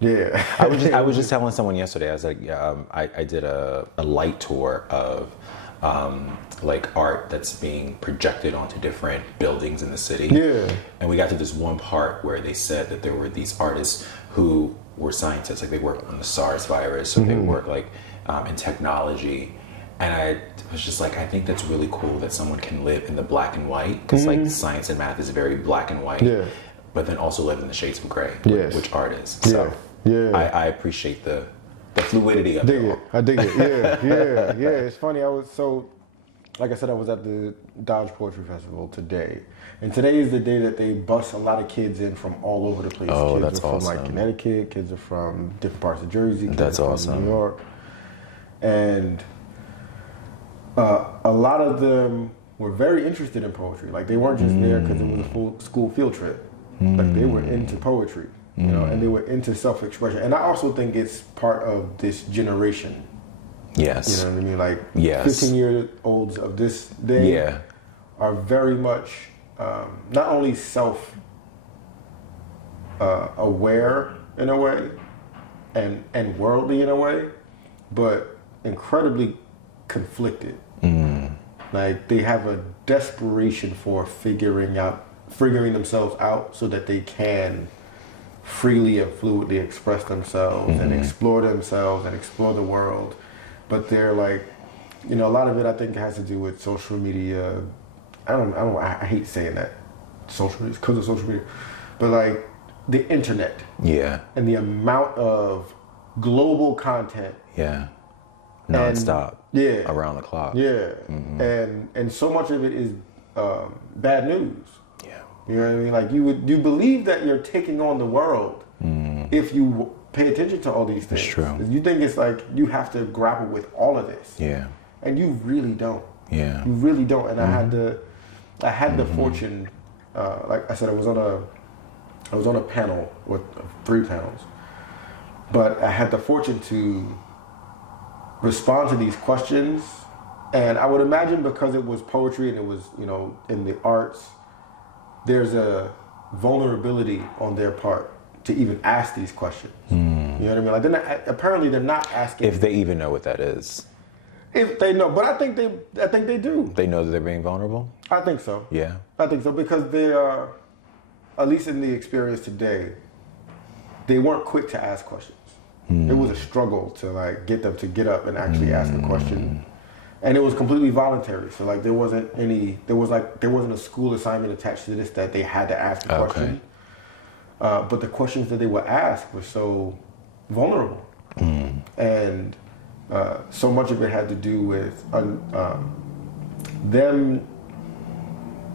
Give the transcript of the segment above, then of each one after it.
Yeah. I was just telling someone yesterday. I was like, yeah, I did a light tour of like art that's being projected onto different buildings in the city. Yeah. And we got to this one part where they said that there were these artists who were scientists, like they work on the SARS virus, or they work like in technology. And I was just like, I think that's really cool that someone can live in the black and white, because like science and math is very black and white, but then also live in the shades of gray, which art is. So I appreciate the fluidity of it. I dig it. Yeah. It's funny. Like I said, I was at the Dodge Poetry Festival today. And today is the day that they bus a lot of kids in from all over the place. Oh, kids that's are from awesome. like Connecticut, kids are from different parts of Jersey, kids That's are from awesome. New York. And a lot of them were very interested in poetry. Like they weren't just there because it was a full school field trip. Like they were into poetry, you know, and they were into self-expression. And I also think it's part of this generation. Yes. You know what I mean? Like Yes. 15-year-olds of this day are very much not only self-aware in a way and worldly in a way, but incredibly conflicted. Like they have a desperation for figuring themselves out so that they can freely and fluidly express themselves and explore themselves and explore the world. But they're like, you know, a lot of it I think has to do with social media. I hate saying that social media because of social media, but like the internet. Yeah. And the amount of global content. Yeah. Non-stop. Around the clock. Yeah. And so much of it is bad news. Yeah. You know what I mean? Like you believe that you're taking on the world if you pay attention to all these things. It's true. You think it's like you have to grapple with all of this. Yeah. And you really don't. Yeah. You really don't. And I had the fortune, like I said, I was on a panel with 3 panels, but I had the fortune to respond to these questions. And I would imagine because it was poetry and it was, you know, in the arts, there's a vulnerability on their part to even ask these questions. You know what I mean? Like apparently they're not asking. If they even know what that is. If they know, but I think they do. They know that they're being vulnerable? I think so. Yeah. I think so because they are, at least in the experience today, they weren't quick to ask questions. It was a struggle to like get them to get up and actually ask a question. And it was completely voluntary. So like there wasn't a school assignment attached to this that they had to ask a question. But the questions that they would ask were so vulnerable. And so much of it had to do with them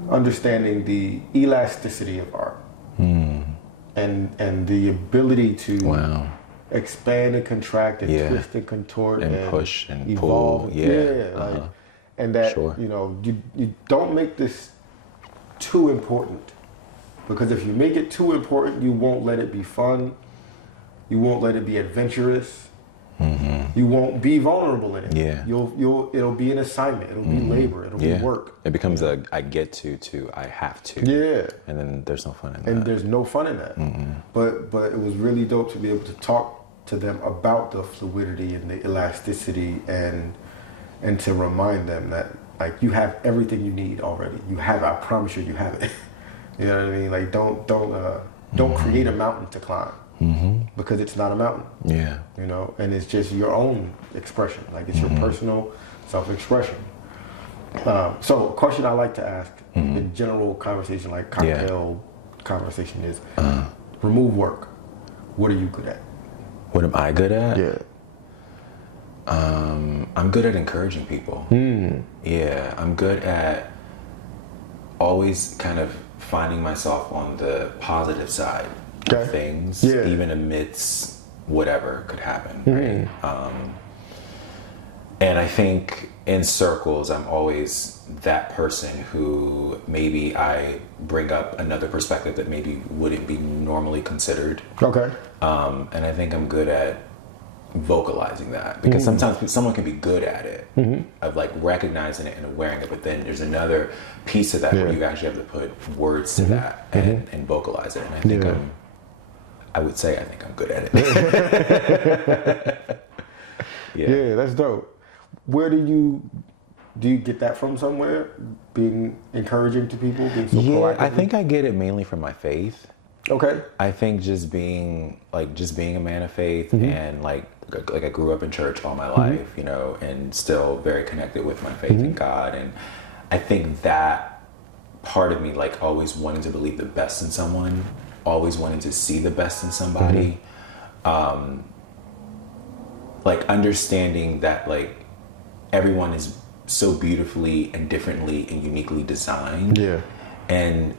understanding the elasticity of art and the ability to expand and contract and twist and contort and push and evolve. pull. And that you know you don't make this too important, because if you make it too important, you won't let it be fun. You won't let it be adventurous. You won't be vulnerable in it. It'll be an assignment. It'll be labor. It'll be work. It becomes a I get to I have to. And then there's no fun in that. And there's no fun in that. But it was really dope to be able to talk to them about the fluidity and the elasticity and to remind them that like you have everything you need already. You have it. I promise you have it. You know what I mean? Like don't create a mountain to climb. Because it's not a mountain. You know, and it's just your own expression. Like it's your personal self-expression. So a question I like to ask in general conversation, like cocktail conversation is, remove work. What are you good at? What am I good at? Yeah. I'm good at encouraging people. Yeah, I'm good at always kind of finding myself on the positive side of things, even amidst whatever could happen, right? And I think in circles, I'm always that person who maybe I bring up another perspective that maybe wouldn't be normally considered. And I think I'm good at vocalizing that, because sometimes someone can be good at it, of like recognizing it and wearing it, but then there's another piece of that where you actually have to put words to that and vocalize it. And I think I would say I think I'm good at it. Yeah, that's dope. Where do you get that from somewhere? Being encouraging to people, being so proactive? I think I get it mainly from my faith. Okay. I think just being a man of faith, and like I grew up in church all my life, you know, and still very connected with my faith in God. And I think that part of me, like always wanting to believe the best in someone, always wanting to see the best in somebody, like understanding that like everyone is so beautifully and differently and uniquely designed. Yeah. And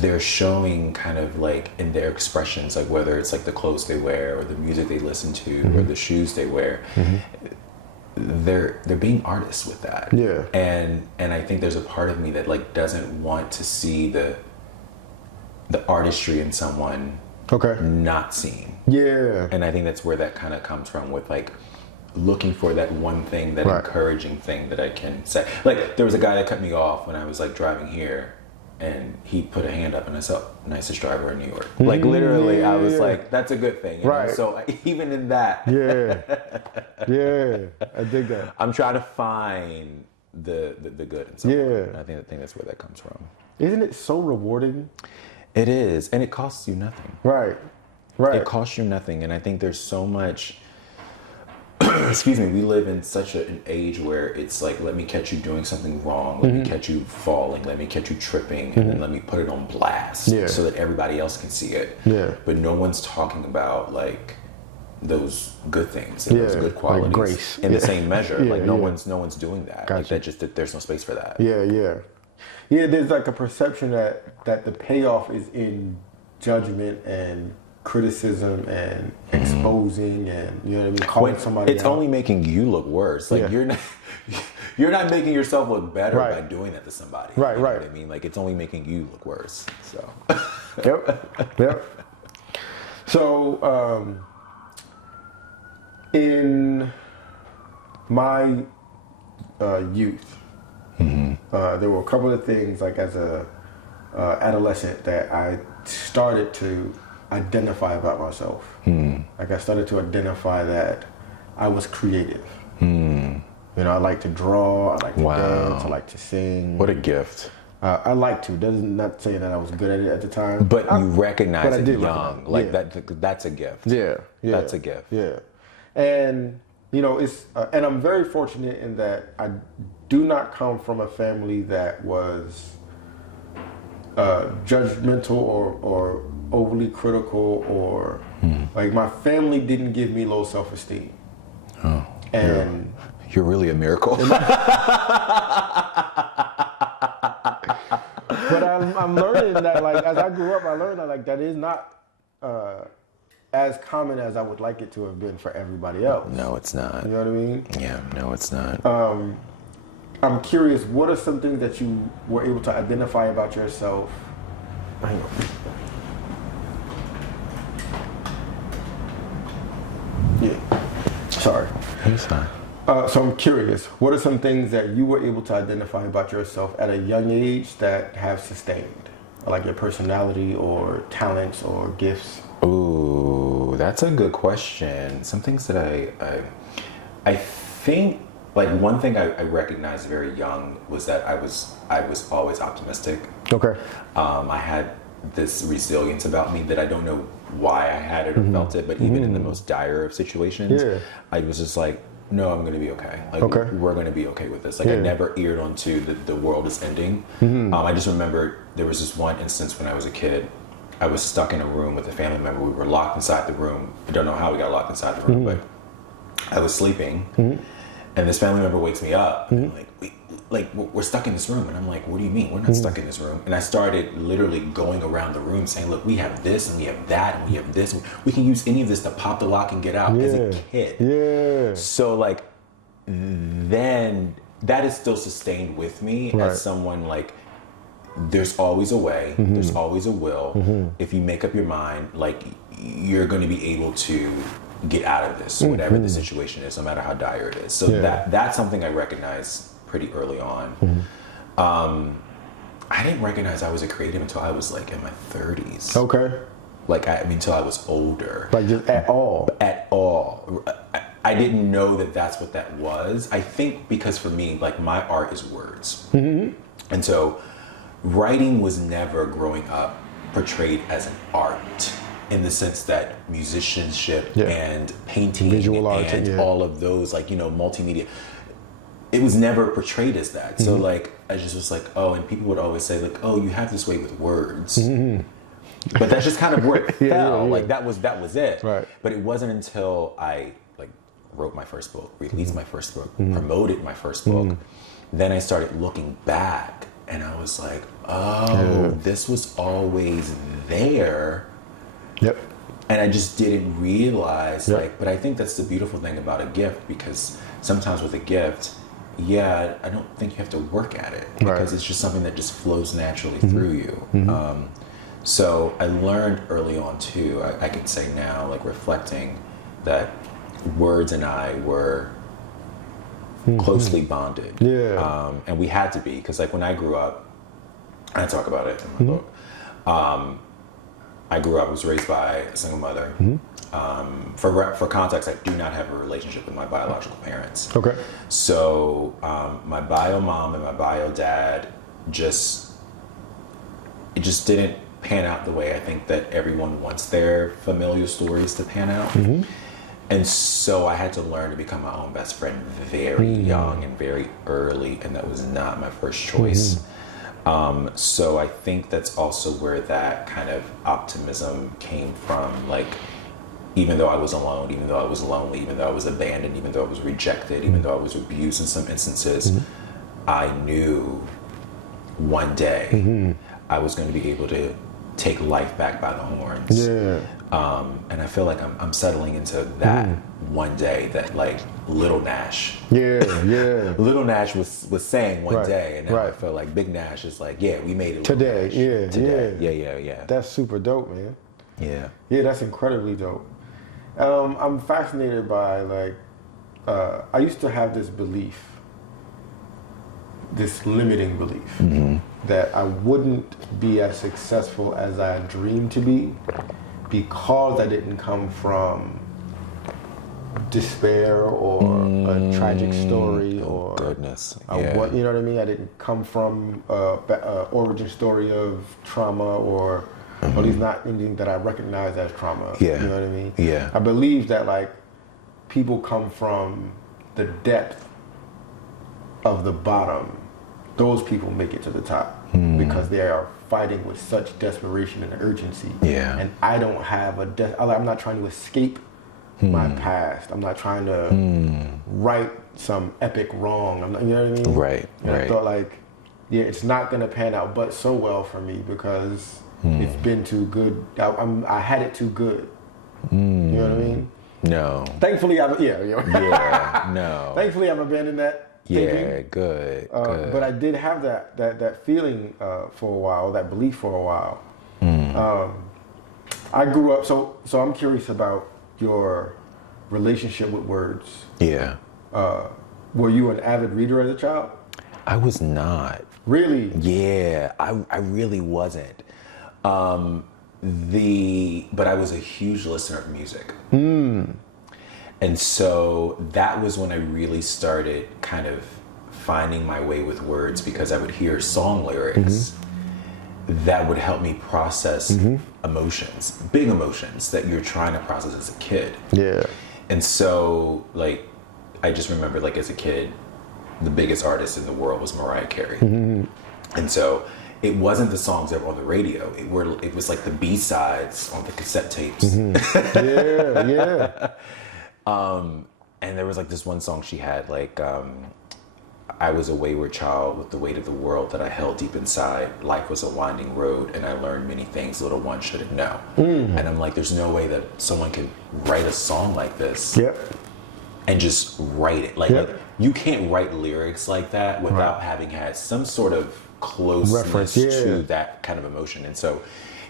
they're showing kind of like in their expressions, like whether it's like the clothes they wear or the music they listen to or the shoes they wear, they're being artists with that. Yeah. And I think there's a part of me that like doesn't want to see the artistry in someone not seen. Yeah. And I think that's where that kind of comes from, with like looking for that one thing, that encouraging thing that I can say. Like there was a guy that cut me off when I was like driving here, and he put a hand up and I said, nicest driver in New York. Like literally, I was like, that's a good thing. You know? So even in that. Yeah, I dig that. I'm trying to find the good in someone. Yeah. I think that's where that comes from. Isn't it so rewarding? It is, and it costs you nothing. Right. It costs you nothing, and I think there's so much. Excuse me, we live in such an age where it's like, let me catch you doing something wrong, let me catch you falling, let me catch you tripping, and then let me put it on blast so that everybody else can see it. Yeah. But no one's talking about like those good things and those good qualities, like grace, in the same measure. Like no one's doing that. Gotcha. Like that, just that there's no space for that. Yeah. There's like a perception that the payoff is in judgment and criticism and exposing, and you know what I mean, calling somebody it's out. Only making you look worse. Like you're not making yourself look better by doing that to somebody. You know what I mean? Like it's only making you look worse. So Yep. So in my youth, there were a couple of things, like as a adolescent, that I started to identify about myself. Like I started to identify that I was creative. You know, I like to draw, I like to dance, I like to sing. What a gift. I like to. Not saying that I was good at it at the time. But you recognize it young. Like that's a gift. Yeah. That's a gift. Yeah. And you know, it's and I'm very fortunate in that I do not come from a family that was judgmental or overly critical, or like my family didn't give me low self-esteem. Oh, and you're really a miracle. But I'm learning that, like, as I grew up, I learned that like that is not as common as I would like it to have been for everybody else. No, it's not. You know what I mean? Yeah, no, it's not. I'm curious, what are some things that you were able to identify about yourself? Hang on. Yeah. Sorry. It's fine. So I'm curious, what are some things that you were able to identify about yourself at a young age that have sustained? Like your personality or talents or gifts? Ooh, that's a good question. Some things that I think, like one thing I recognized very young was that I was always optimistic. Okay. I had this resilience about me that I don't know why I had it or felt it, but even in the most dire of situations, I was just like, no, I'm going to be okay. Like, we're going to be okay with this. Like, I never eared onto the world is ending. I just remember there was this one instance when I was a kid. I was stuck in a room with a family member. We were locked inside the room. I don't know how we got locked inside the room, but I was sleeping, and this family member wakes me up, and we're stuck in this room. And I'm like, what do you mean? We're not stuck in this room. And I started literally going around the room saying, look, we have this, and we have that, and we have this. And we can use any of this to pop the lock and get out as a kid. Yeah. So, like, then that is still sustained with me as someone, like, there's always a way, there's always a will. If you make up your mind, like, you're going to be able to get out of this, whatever the situation is, no matter how dire it is. So that's something I recognized pretty early on. I didn't recognize I was a creative until I was like in my 30s. Okay. until I was older. Like just at all. At all. I didn't know that that's what that was. I think because for me, like, my art is words. Mm-hmm. And so writing was never growing up portrayed as an art in the sense that musicianship and painting visual art and all of those, like, multimedia, it was never portrayed as that. So like, I just was like, oh, and people would always say like, oh, you have this way with words. But that's just kind of where it fell. Like that was it. Right. But it wasn't until I like wrote my first book, released my first book, promoted my first book, then I started looking back and I was like, oh, this was always there. Yep. And I just didn't realize, like, but I think that's the beautiful thing about a gift, because sometimes with a gift, I don't think you have to work at it, because it's just something that just flows naturally through you. So I learned early on too, I can say now, like reflecting, that words and I were closely bonded. And we had to be, because like when I grew up, I talk about it in my book. I grew up, was raised by a single mother. For context, I do not have a relationship with my biological parents. Okay. So my bio mom and my bio dad just didn't pan out the way I think that everyone wants their familial stories to pan out. And so I had to learn to become my own best friend very young and very early, and that was not my first choice. So I think that's also where that kind of optimism came from. Like, even though I was alone, even though I was lonely, even though I was abandoned, even though I was rejected, even though I was abused in some instances, I knew one day I was going to be able to take life back by the horns. And I feel like I'm settling into that one day, that like little Nash. Little Nash was saying one day, and now I feel like Big Nash is like, we made it today. Today. Yeah. That's super dope, man. Yeah, that's incredibly dope. I'm fascinated by like, I used to have this belief, this limiting belief, that I wouldn't be as successful as I dreamed to be, because I didn't come from despair or a tragic story or what, you know what I mean? I didn't come from a origin story of trauma or at least not anything that I recognize as trauma. You know what I mean? I believe that like people come from the depth of the bottom. Those people make it to the top because they are fighting with such desperation and urgency. And I don't have I'm not trying to escape my past. I'm not trying to right some epic wrong. I'm not, you know what I mean? Right. I thought like, it's not gonna pan out but so well for me, because it's been too good. I had it too good. You know what I mean? No. Thankfully, no. Thankfully, I've abandoned that thinking. Good. But I did have that feeling for a while, that belief for a while. I grew up, so I'm curious about your relationship with words. Were you an avid reader as a child? I was not. Really? Yeah, I really wasn't. But I was a huge listener of music. And so that was when I really started kind of finding my way with words, because I would hear song lyrics that would help me process emotions, big emotions that you're trying to process as a kid. And so like, I just remember like as a kid, the biggest artist in the world was Mariah Carey. And so it wasn't the songs that were on the radio. It was like the B-sides on the cassette tapes. And there was like this one song she had, like, I was a wayward child with the weight of the world that I held deep inside. Life was a winding road, and I learned many things little one shouldn't know. And I'm like, there's no way that someone could write a song like this and just write it. Like you can't write lyrics like that without having had some sort of closeness reference to that kind of emotion. And so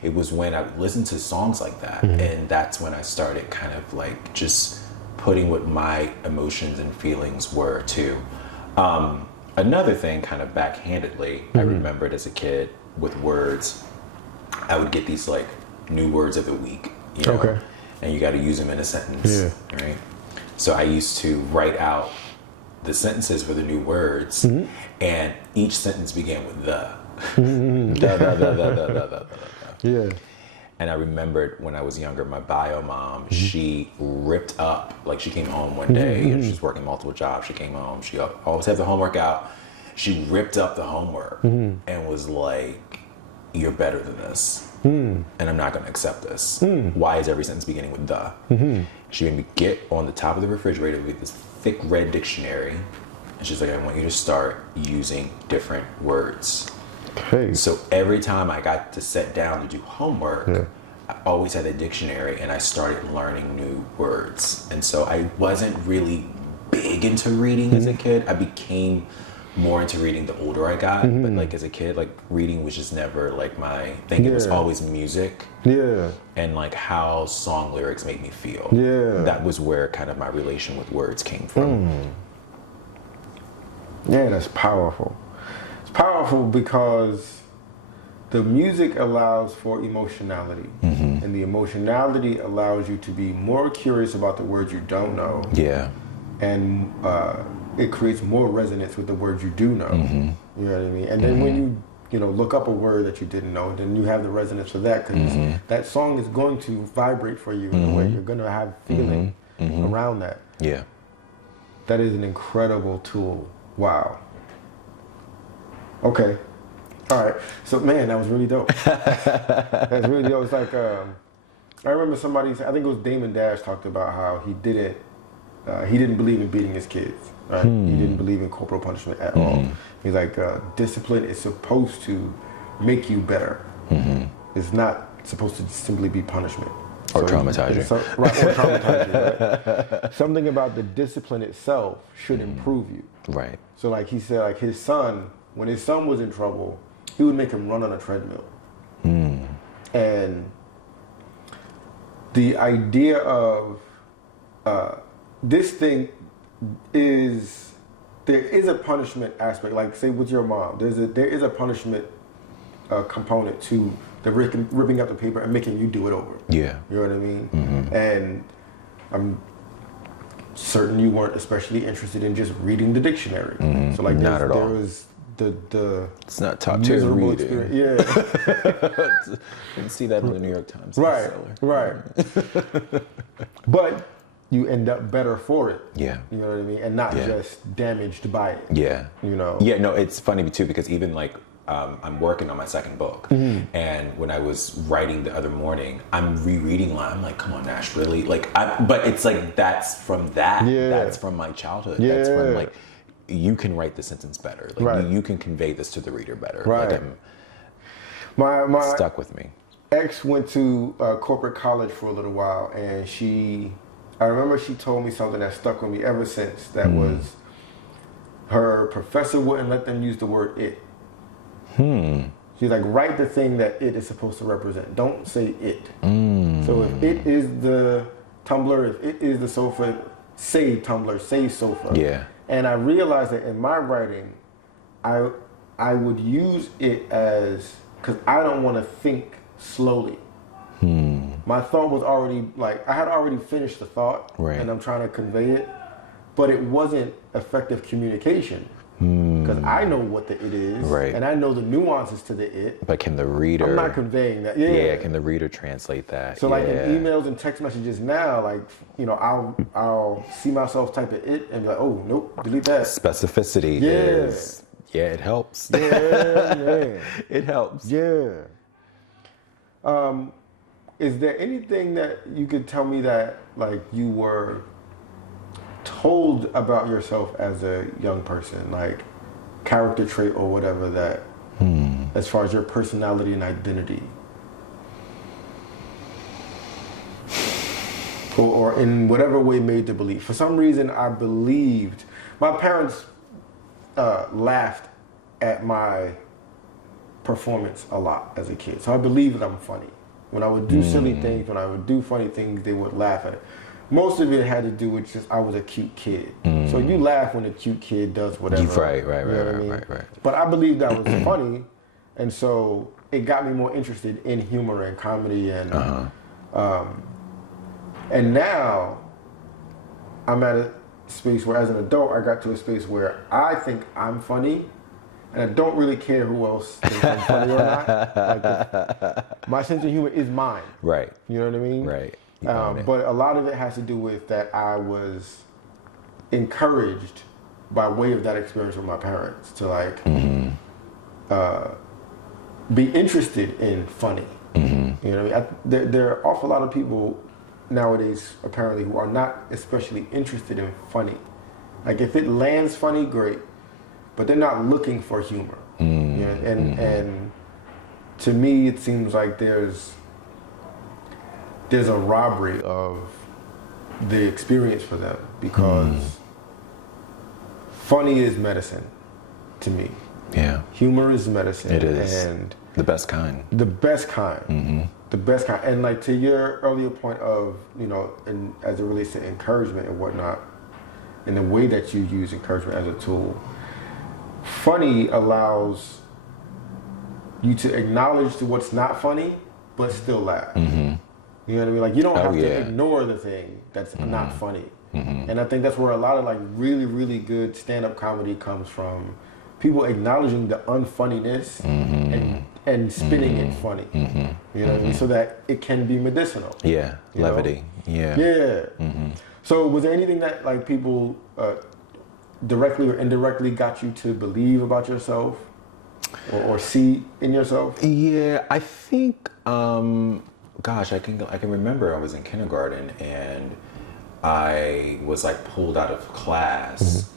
it was when I listened to songs like that, and that's when I started kind of like just putting what my emotions and feelings were too. Another thing, kind of backhandedly, I remembered as a kid with words, I would get these like new words of the week. You know? Okay. And you got to use them in a sentence. Yeah. Right. So I used to write out the sentences for the new words, and each sentence began with the. Yeah. And I remembered when I was younger, my bio mom, she ripped up, like she came home one day and she was working multiple jobs. She came home, she always had the homework out. She ripped up the homework and was like, "You're better than this. And I'm not going to accept this. Why is every sentence beginning with the?" She made me get on the top of the refrigerator with this thick red dictionary. And she's like, "I want you to start using different words." Okay. So every time I got to sit down to do homework, I always had a dictionary and I started learning new words. And so I wasn't really big into reading as a kid. I became more into reading the older I got. But like as a kid, like reading was just never like my thing. It was always music. Yeah. And like how song lyrics made me feel. Yeah. That was where kind of my relation with words came from. Yeah, that's powerful. Powerful because the music allows for emotionality, and the emotionality allows you to be more curious about the words you don't know. Yeah. And it creates more resonance with the words you do know. You know what I mean? And then when you look up a word that you didn't know, then you have the resonance for that, because that song is going to vibrate for you in a way. You're going to have feeling around that. Yeah. That is an incredible tool. Wow. Okay. All right. So, man, that was really dope. That's really dope. It's like, I remember somebody, I think it was Damon Dash, talked about how he didn't believe in beating his kids. Right? He didn't believe in corporal punishment at all. He's like, discipline is supposed to make you better. It's not supposed to simply be punishment. Or traumatize you. Right, or traumatize you, right? Something about the discipline itself should improve you. Right. So like he said, like his son, when his son was in trouble, he would make him run on a treadmill. And the idea of this thing is, there is a punishment aspect. Like say with your mom, there is a punishment component to the ripping up the paper and making you do it over. Yeah. You know what I mean? And I'm certain you weren't especially interested in just reading the dictionary. So like Not at all. There was the It's not top tier reading. Yeah. Didn't see that in the New York Times. Right. bestseller. Right. But you end up better for it. Yeah. You know what I mean? And not just damaged by it. Yeah. You know? Yeah, no, it's funny too, because even like I'm working on my second book, and when I was writing the other morning, I'm rereading line. I'm like, come on, Nash, really? Like, but it's like that's from that. Yeah. That's from my childhood. Yeah. That's from like, you can write the sentence better. Like, Right. you can convey this to the reader better. Right. Like, My stuck with me. ex went to corporate college for a little while, and I remember she told me something that stuck with me ever since. That was, her professor wouldn't let them use the word "it." She's like, write the thing that it is supposed to represent. Don't say it. So if it is the tumbler, if it is the sofa, say tumbler, say sofa. Yeah. And I realized that in my writing, I would use it as, because I don't want to think slowly. My thought was already, like, I had already finished the thought, Right. and I'm trying to convey it, but it wasn't effective communication. Because I know what the it is, Right. and I know the nuances to the it. But can the reader? I'm not conveying that. Yeah. Can the reader translate that? So like in emails and text messages now, like, I'll see myself type of it and be like, oh nope, delete that. Specificity Yeah. is. Yeah, it helps. Yeah. It helps. Yeah. Is there anything that you could tell me that like you were told about yourself as a young person, like character trait or whatever, that as far as your personality and identity, or in whatever way made the belief? For some reason, I believed, my parents laughed at my performance a lot as a kid, so I believe that I'm funny. When I would do silly things, when I would do funny things, they would laugh at it. Most of it had to do with just I was a cute kid. So you laugh when a cute kid does whatever. Right, you know what I mean? right. But I believe that was funny, and so it got me more interested in humor and comedy and now I'm at a space where, as an adult, I got to a space where I think I'm funny, and I don't really care who else thinks I'm funny or not. Like my sense of humor is mine. Right. You know what I mean? Right. But a lot of it has to do with that I was encouraged by way of that experience with my parents to like be interested in funny. You know what I mean? There are an awful lot of people nowadays apparently who are not especially interested in funny. Like if it lands funny, great, but they're not looking for humor. You know? And to me, it seems like there's a robbery of the experience for them because funny is medicine to me. Yeah. Humor is medicine. It is. And the best kind. The best kind. The best kind. And like to your earlier point of, you know, and as it relates to encouragement and whatnot, and the way that you use encouragement as a tool, funny allows you to acknowledge to what's not funny, but still laugh. You know what I mean? Like you don't have to ignore the thing that's not funny. And I think that's where a lot of like really, really good stand-up comedy comes from. People acknowledging the unfunniness and spinning it funny. You know what I mean? So that it can be medicinal. Yeah. Levity. Know? Yeah. So was there anything that like people directly or indirectly got you to believe about yourself or see in yourself? Yeah, I think, gosh, I can remember I was in kindergarten and I was like pulled out of class.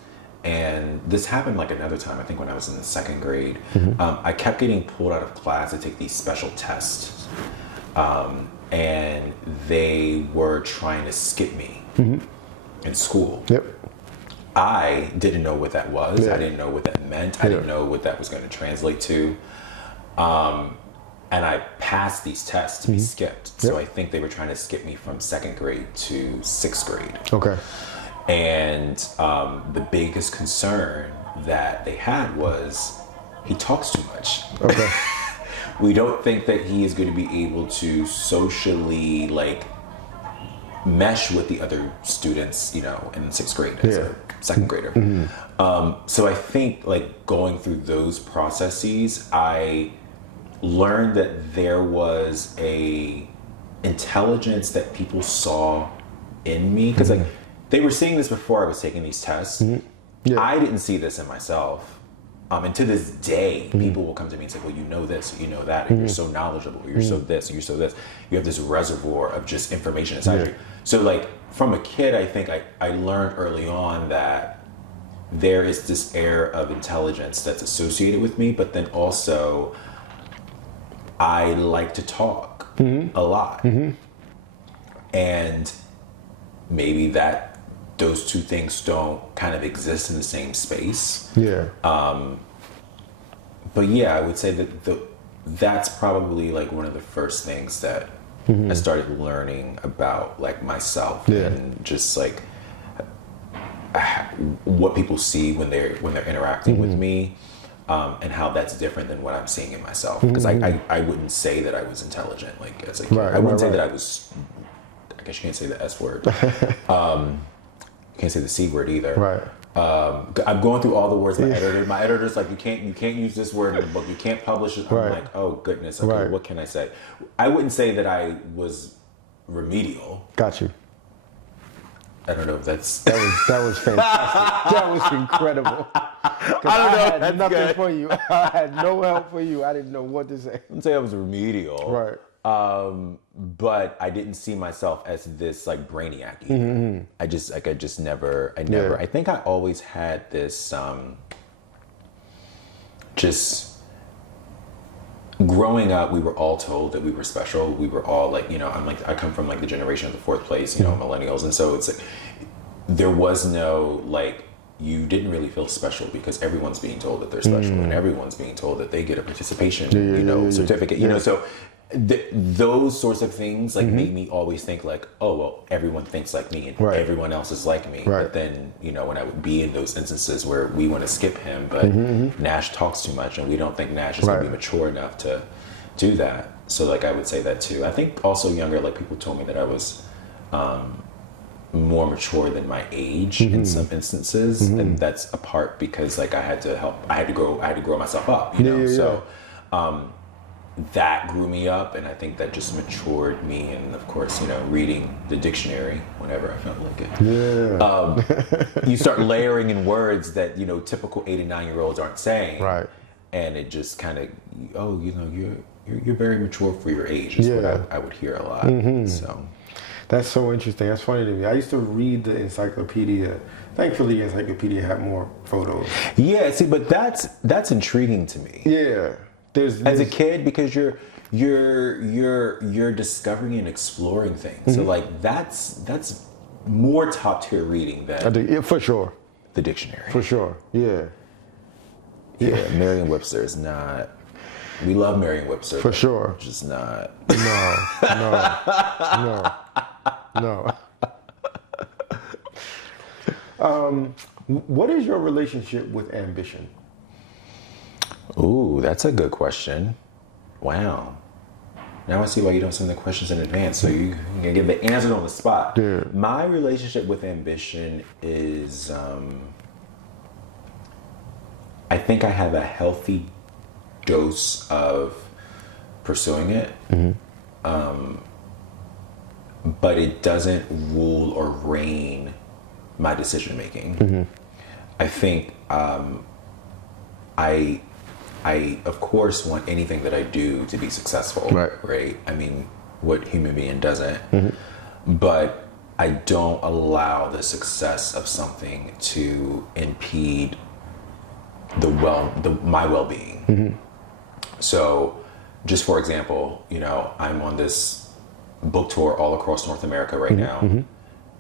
And this happened like another time, I think when I was in the second grade. I kept getting pulled out of class to take these special tests. And they were trying to skip me in school. I didn't know what that was. I didn't know what that meant. I didn't know what that was going to translate to. And I passed these tests to be skipped. So I think they were trying to skip me from second grade to sixth grade. Okay. And the biggest concern that they had was he talks too much. Okay. We don't think that he is going to be able to socially like mesh with the other students, you know, in sixth grade as a second grader. So I think like going through those processes, I learned that there was a intelligence that people saw in me because like they were seeing this before I was taking these tests. I didn't see this in myself. And to this day, people will come to me and say, well, you know this, you know that, and you're so knowledgeable, you're so this, you're so this. You have this reservoir of just information inside you. So like from a kid, I think I learned early on that there is this air of intelligence that's associated with me, but then also I like to talk a lot. And maybe those two things don't kind of exist in the same space. But yeah, I would say that that's probably like one of the first things that I started learning about like myself and just like what people see when they're interacting with me, and how that's different than what I'm seeing in myself. Because I wouldn't say that I was intelligent like as a kid. I wouldn't say that I was. I guess you can't say the S word. You can't say the C word either. I'm going through all the words my editor. My editor's like, you can't use this word in the book. You can't publish it. I'm like, oh goodness. Okay, what can I say? I wouldn't say that I was remedial. Got you. I don't know if that was fantastic. That was incredible. I had nothing for you. I had no help for you. I didn't know what to say. I wouldn't say I was remedial. But I didn't see myself as this like brainiac either. I think I always had this just growing up, we were all told that we were special. We were all like, you know, I come from like the generation of the fourth place, you know, millennials. And so it's like, there was no like, you didn't really feel special because everyone's being told that they're special and everyone's being told that they get a participation, certificate, you know, so those sorts of things like made me always think like, oh, well, everyone thinks like me and everyone else is like me. But then, you know, when I would be in those instances where we want to skip him, but Nash talks too much and we don't think Nash is going to be mature enough to do that. So like I would say that too. I think also younger, like people told me that I was more mature than my age in some instances, and that's a part because like I had to grow myself up, you know. So that grew me up, and I think that just matured me. And of course, you know, reading the dictionary whenever I felt like it. You start layering in words that, you know, typical 8 and 9 year olds aren't saying, Right. and it just kind of, oh, you know, you're very mature for your age. Is what I would hear a lot. So that's so interesting. That's funny to me. I used to read the encyclopedia. Thankfully, the encyclopedia had more photos. yeah, see, but that's intriguing to me. Yeah. There's As a kid, because you're discovering and exploring things. So like that's more top tier reading than yeah, for sure. the dictionary. For sure. Yeah. Yeah, Merriam-Webster is not. We love Merriam-Webster. For sure. Just not. No. What is your relationship with ambition? Ooh, that's a good question. Wow. Now I see why you don't send the questions in advance, so you can get the answer on the spot. Yeah. My relationship with ambition is, I think I have a healthy dose of pursuing it, but it doesn't rule or reign my decision making. I think I of course want anything that I do to be successful, right? I mean, what human being doesn't? But I don't allow the success of something to impede my well-being. So, just for example, you know, I'm on this book tour all across North America right now,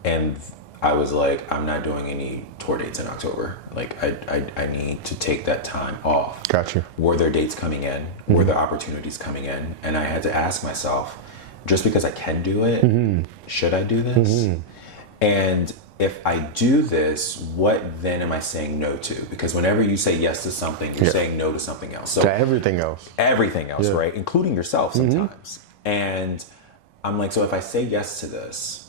and I was like, I'm not doing any tour dates in October. Like, I need to take that time off. Gotcha. Were there dates coming in? Were there opportunities coming in? And I had to ask myself, just because I can do it, should I do this? And if I do this, what then am I saying no to? Because whenever you say yes to something, you're saying no to something else. So To everything else. everything else, right? Including yourself sometimes. And I'm like, so if I say yes to this,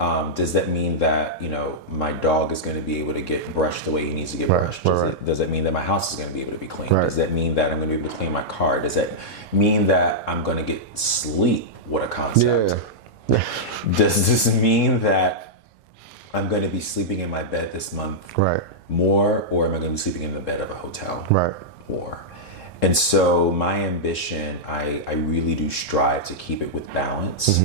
does that mean that, you know, my dog is going to be able to get brushed the way he needs to get brushed? Does it mean that my house is going to be able to be cleaned? Does that mean that I'm going to be able to clean my car? Does that mean that I'm going to get sleep? What a concept. Does this mean that I'm going to be sleeping in my bed this month more, or am I going to be sleeping in the bed of a hotel more? And so my ambition, I really do strive to keep it with balance.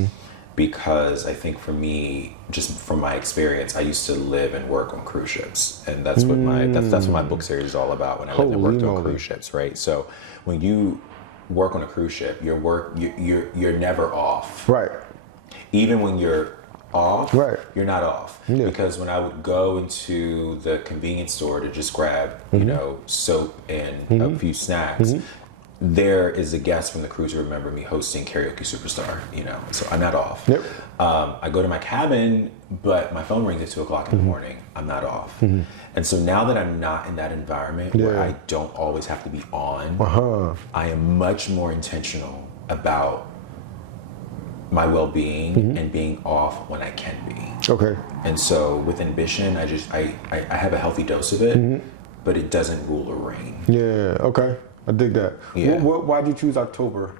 Because I think for me, just from my experience, I used to live and work on cruise ships, and that's what my book series is all about. When I lived and worked on cruise ships, right? So when you work on a cruise ship, you're never off. Right. Even when you're off, you're not off. Because when I would go into the convenience store to just grab, you know, soap and a few snacks. There is a guest from the cruise who remember me hosting Karaoke Superstar, you know, so I'm not off. I go to my cabin, but my phone rings at 2 o'clock in the morning. I'm not off. And so now that I'm not in that environment where I don't always have to be on, I am much more intentional about my well-being and being off when I can be. Okay. And so with ambition, I have a healthy dose of it, but it doesn't rule or reign. Yeah, okay. I dig that. Yeah. Why'd you choose October?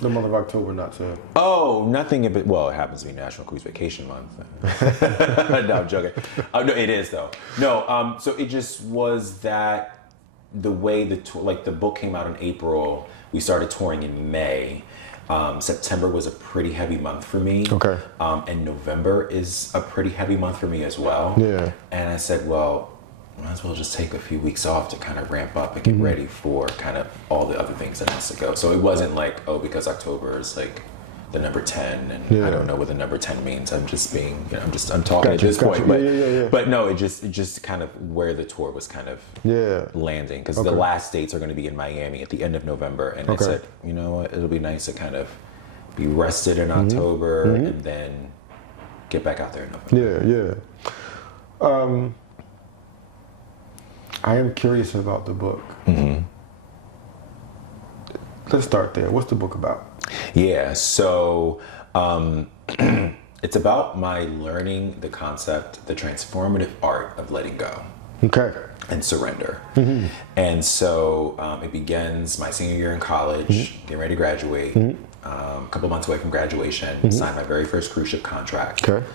The month of October, not to... Oh, nothing. Well, it happens to be National Cruise Vacation Month. No, I'm joking. Oh, no, it is though. No, so it just was that the way the book came out in April. We started touring in May. September was a pretty heavy month for me. Okay. And November is a pretty heavy month for me as well. Yeah. And I said, well, might as well just take a few weeks off to kind of ramp up and get ready for kind of all the other things that has to go. So it wasn't like, oh, because October is like the number 10 and I don't know what the number 10 means. I'm just being, you know, I'm talking at this point. But no, it just kind of where the tour was kind of landing, because the last dates are going to be in Miami at the end of November. And I said, you know what, it'll be nice to kind of be rested in October and then get back out there in November. I am curious about the book. Let's start there. What's the book about? Yeah, so it's about my learning the concept, the transformative art of letting go. Okay. And surrender. Mm-hmm. And so it begins my senior year in college, getting ready to graduate, a couple months away from graduation, signed my very first cruise ship contract. Okay.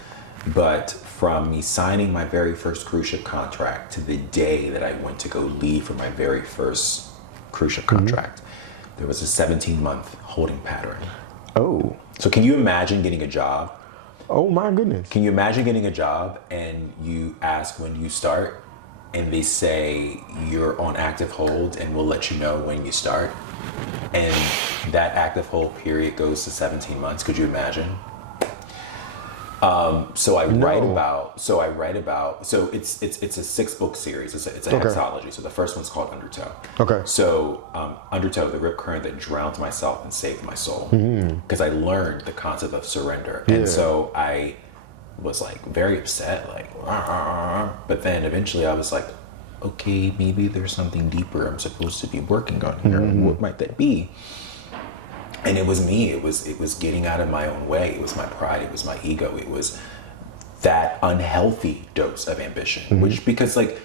But from me signing my very first cruise ship contract to the day that I went to go leave for my very first cruise ship contract, there was a 17-month holding pattern. Oh. So can you imagine getting a job? Oh my goodness. Can you imagine getting a job and you ask when you start and they say you're on active hold and we'll let you know when you start? And that active hold period goes to 17 months. Could you imagine? So it's a 6-book series. It's a hexology. So the first one's called Undertow. Okay. So Undertow, the rip current that drowned myself and saved my soul. Because I learned the concept of surrender. And so I was like very upset, like, but then eventually I was like, okay, maybe there's something deeper I'm supposed to be working on here. What might that be? And it was me. It was getting out of my own way. It was my pride. It was my ego. It was that unhealthy dose of ambition, which, because like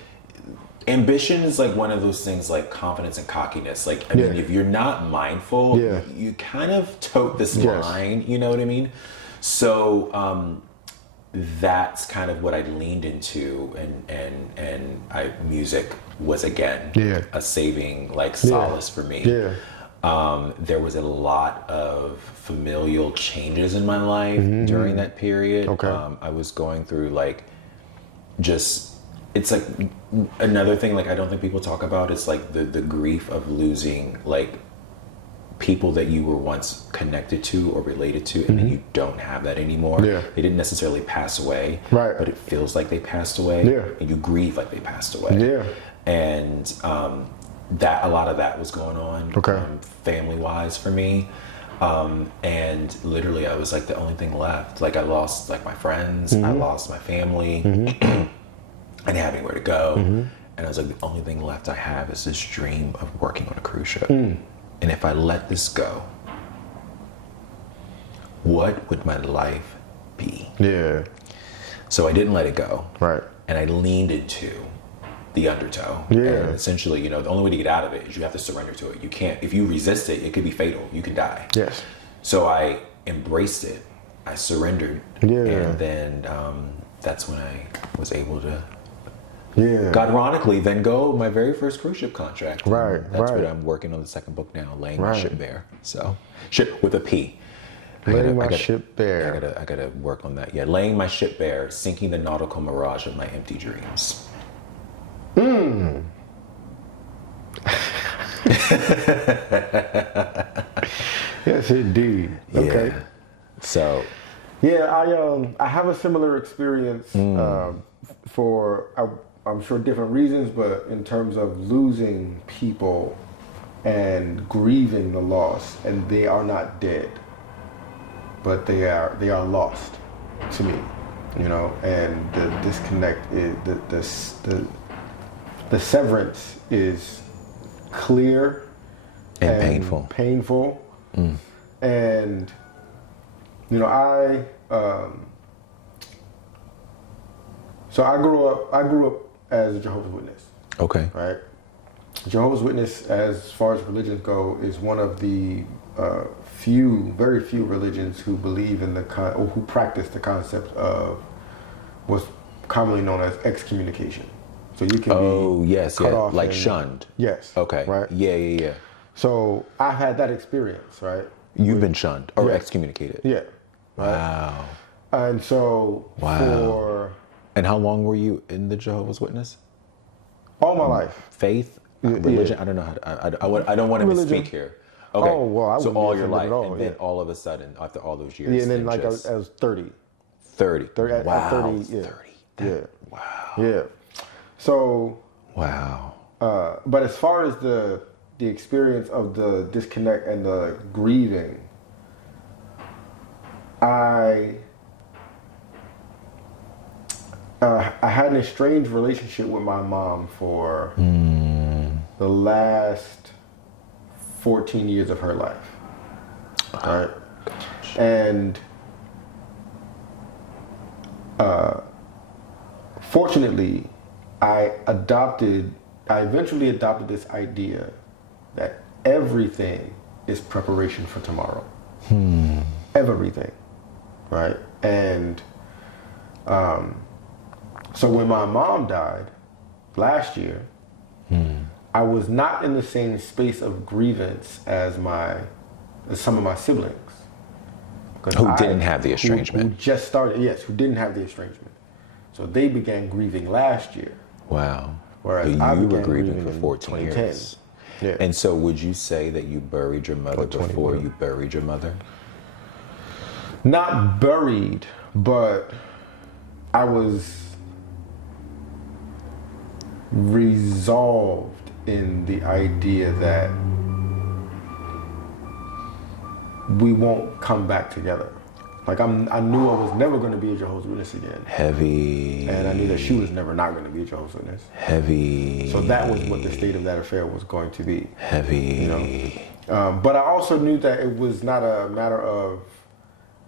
ambition is like one of those things like confidence and cockiness. Like, I mean, if you're not mindful, you kind of tote this line, you know what I mean? So, that's kind of what I leaned into, and music was again a saving like solace for me. There was a lot of familial changes in my life during that period. I was going through like it's like another thing like I don't think people talk about is like the grief of losing like people that you were once connected to or related to, and then you don't have that anymore. They didn't necessarily pass away, but it feels like they passed away, and you grieve like they passed away. And that a lot of that was going on family-wise for me. And literally I was like the only thing left. Like I lost like my friends, I lost my family, I didn't have anywhere to go. And I was like, the only thing left I have is this dream of working on a cruise ship. And if I let this go, what would my life be? So I didn't let it go. And I leaned into the undertow. And essentially, you know, the only way to get out of it is you have to surrender to it. You can't, if you resist it, it could be fatal. You can die. So I embraced it. I surrendered. And then that's when I was able to, ironically, then go my very first cruise ship contract. That's what I'm working on the second book now, laying my ship bare. So, ship with a P. Laying my ship bare. I gotta work on that. Yeah, laying my ship bare, sinking the nautical mirage of my empty dreams. Yes, indeed. Okay. So. I have a similar experience for I'm sure different reasons, but in terms of losing people and grieving the loss, and they are not dead, but they are lost to me, you know, and the disconnect is the severance is clear and painful. And you know, I grew up as a Jehovah's Witness. Right. Jehovah's Witness, as far as religions go, is one of the very few religions who believe in or who practice the concept of what's commonly known as excommunication. So you can be cut off, like shunned. Right. Yeah. So I've had that experience, right? You've been shunned or excommunicated. Right? Wow. And so And how long were you in the Jehovah's Witness? All my life. Faith, religion. I don't know how. I don't want to misspeak here. Okay. Oh well, I so all your life, all, and then all of a sudden, after all those years, and then like I was 30. 30. Wow. 30. Wow. So. Wow. But as far as the experience of the disconnect and the grieving, I had an estranged relationship with my mom for the last 14 years of her life. All right. And fortunately, I eventually adopted this idea that everything is preparation for tomorrow. Everything, right? And so when my mom died last year, I was not in the same space of grievance as some of my siblings. Who didn't have the estrangement. Who just started, yes, who didn't have the estrangement. So they began grieving last year. Wow. Whereas But I you began were grieving grieving for in 14 2010. years. Yeah. And so would you say that you buried your mother before you buried your mother? Not buried, but I was resolved in the idea that we won't come back together. Like I knew I was never going to be a Jehovah's Witness again. Heavy. And I knew that she was never not going to be a Jehovah's Witness. Heavy. So that was what the state of that affair was going to be. Heavy. You know? But I also knew that it was not a matter of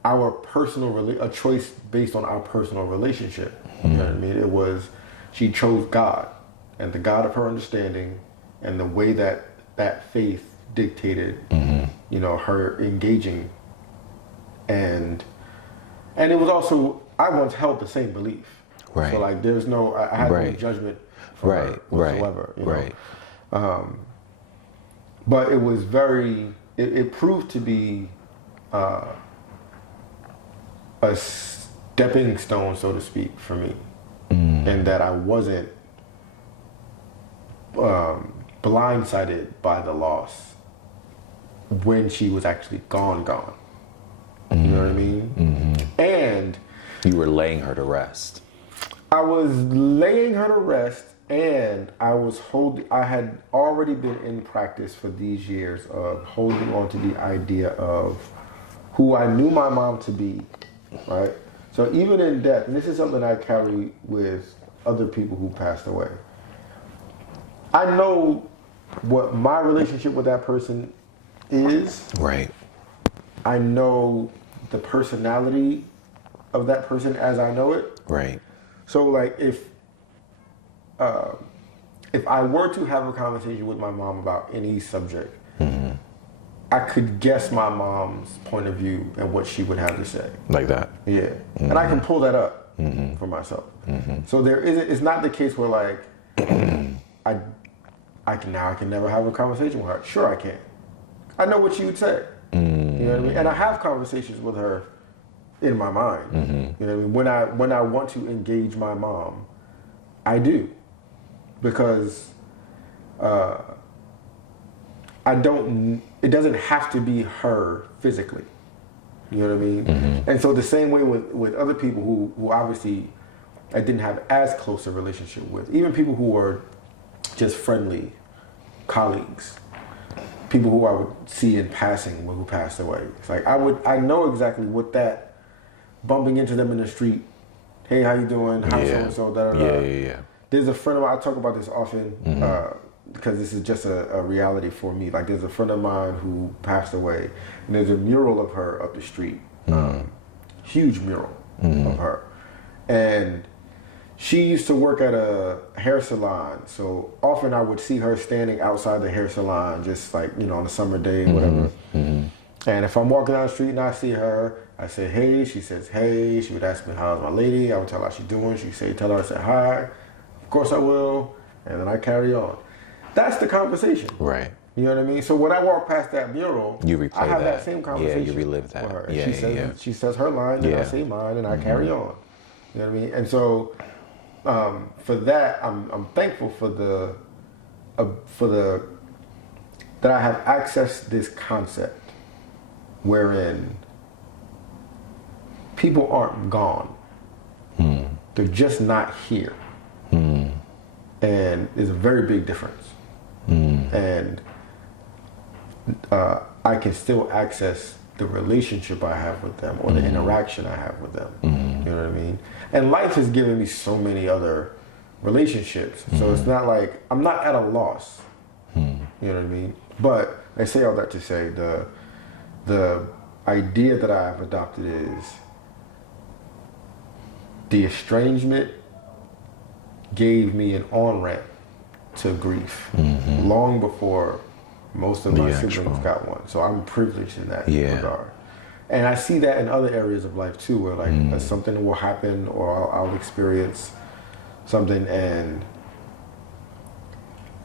our a choice based on our personal relationship. You know what I mean? It was, she chose God and the God of her understanding and the way that faith dictated, you know, her engaging. And it was also, I once held the same belief. Right. So like there's no, I had no judgment for her whatsoever. You know? But it was it proved to be a stepping stone, so to speak, for me. And that I wasn't blindsided by the loss when she was actually gone. You know what I mean? And you were laying her to rest. I was laying her to rest, and I had already been in practice for these years of holding on to the idea of who I knew my mom to be, right? So even in death, and this is something I carry with other people who passed away, I know what my relationship with that person is. Right. I know the personality of that person as I know it. Right. So like if I were to have a conversation with my mom about any subject, I could guess my mom's point of view and what she would have to say. Like that. Yeah. And I can pull that up for myself. So it's not the case where like I can never have a conversation with her. Sure I can. I know what she would say. You know what I mean? And I have conversations with her in my mind. You know what I mean? When I want to engage my mom, I do. Because it doesn't have to be her physically. You know what I mean? And so the same way with other people who obviously I didn't have as close a relationship with, even people who were just friendly colleagues, people who I would see in passing who passed away. It's like I know exactly what that bumping into them in the street, hey, how you doing? How so-and-so, da-da-da. Yeah. There's a friend of mine, I talk about this often because this is just a reality for me. Like there's a friend of mine who passed away and there's a mural of her up the street. Huge mural of her. And she used to work at a hair salon, so often I would see her standing outside the hair salon, just like, you know, on a summer day or whatever. And if I'm walking down the street and I see her, I say, hey, she says, hey. She would ask me, how's my lady? I would tell her how she's doing. She'd say, tell her I said hi. Of course I will. And then I carry on. That's the conversation. Right. You know what I mean? So when I walk past that mural, you replay I have that same conversation. Yeah, you relive that. With her. Yeah, she says her line, and I say mine, and I carry on. You know what I mean? And so for that, I'm thankful for that I have accessed this concept wherein people aren't gone. They're just not here. And there's a very big difference. And I can still access the relationship I have with them or the interaction I have with them. You know what I mean? And life has given me so many other relationships. So it's not like I'm not at a loss. You know what I mean? But I say all that to say the idea that I have adopted is the estrangement gave me an on-ramp to grief long before most of my siblings got one. So I'm privileged in that regard. And I see that in other areas of life too, where like something will happen or I'll experience something and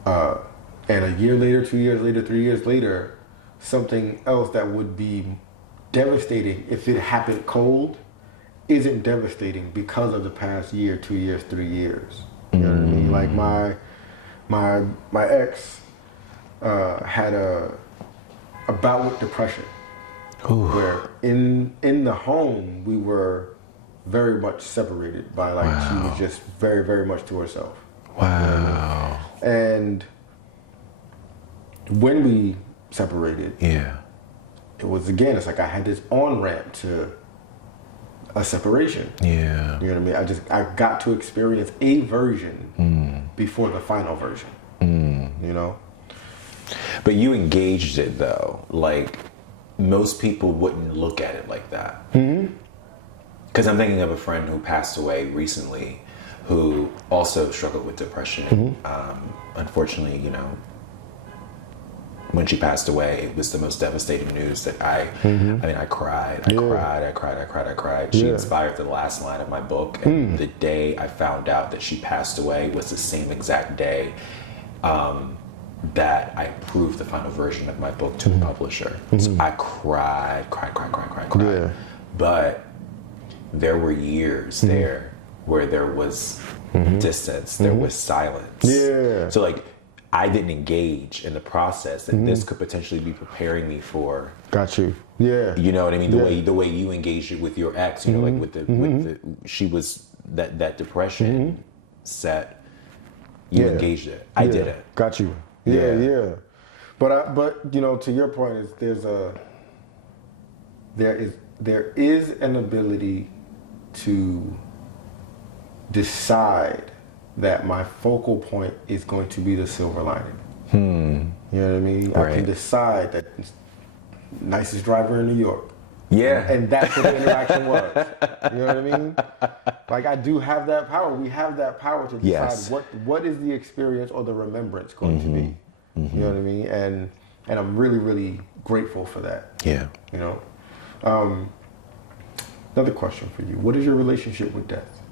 a year later, 2 years later, 3 years later, something else that would be devastating if it happened cold isn't devastating because of the past year, 2 years, 3 years. You know what I mean? Like my ex had a bout with depression. Ooh. Where in the home we were very much separated by like she was just very, very much to herself. Wow. You know what I mean? And when we separated, it was again, it's like I had this on-ramp to a separation. Yeah. You know what I mean? I got to experience a version before the final version. You know? But you engaged it though. Like most people wouldn't look at it like that. Because I'm thinking of a friend who passed away recently who also struggled with depression. Unfortunately, you know, when she passed away, it was the most devastating news that I mean, I cried. I cried. She inspired the last line of my book. And the day I found out that she passed away was the same exact day that I approved the final version of my book to the publisher. So I cried. Yeah. But there were years there where there was distance, there was silence. Yeah. So like, I didn't engage in the process, and this could potentially be preparing me for. Got you. Yeah. You know what I mean? The way you engaged it with your ex, you know, like with the she was that depression set. You engaged it. I didn't. Got you. Yeah. But you know, to your point, is there is an ability to decide that my focal point is going to be the silver lining. You know what I mean? Right. I can decide that nicest driver in New York. Yeah. And that's what the interaction was. You know what I mean? Like I do have that power. We have that power to decide what is the experience or the remembrance going to be. You know what I mean? And I'm really, really grateful for that. Yeah. You know? Another question for you. What is your relationship with death?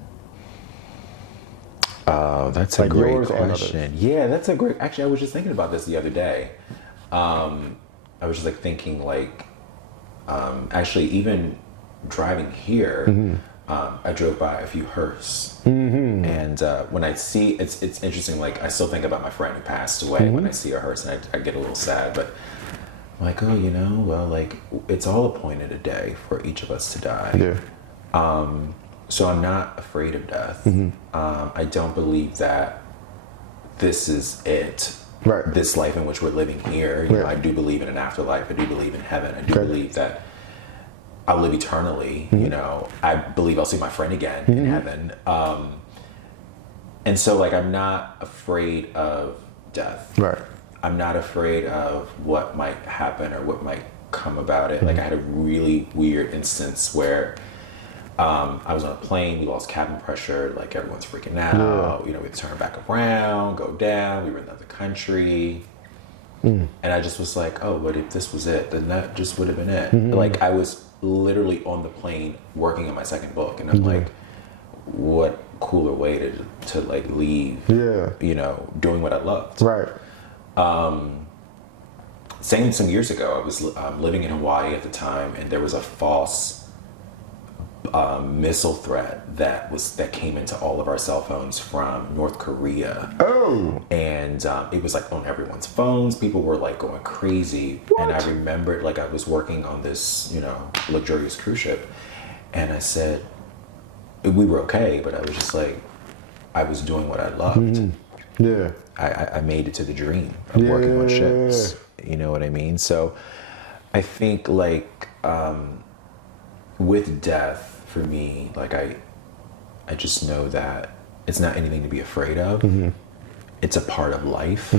Oh, that's a great question. Yeah, that's a great. Actually, I was just thinking about this the other day. I was just like thinking, like, actually, even driving here, I drove by a few hearse, and when I see, it's interesting. Like, I still think about my friend who passed away when I see a hearse, and I get a little sad. But I'm like, oh, you know, well, like, it's all appointed a day for each of us to die. Yeah. So I'm not afraid of death. I don't believe that this is it. Right. This life in which we're living here. You know, I do believe in an afterlife. I do believe in heaven. I do believe that I'll live eternally. You know, I believe I'll see my friend again in heaven. And so, like, I'm not afraid of death. Right. I'm not afraid of what might happen or what might come about it. Like, I had a really weird instance where I was on a plane, we lost cabin pressure, like everyone's freaking out, you know, we had to turn back around, go down, we were in another country. And I just was like, oh, what if this was it? Then that just would have been it. Like I was literally on the plane working on my second book, and I'm like, what cooler way to like leave, you know, doing what I loved. Right. Some years ago, I was living in Hawaii at the time, and there was a false missile threat that came into all of our cell phones from North Korea. Oh. And it was like on everyone's phones. People were like going crazy. What? And I remembered, like, I was working on this, you know, luxurious cruise ship, and I said, we were okay, but I was just like, I was doing what I loved. Yeah. I made it to the dream of working on ships. You know what I mean? So I think, like, with death, for me, like, I just know that it's not anything to be afraid of. It's a part of life.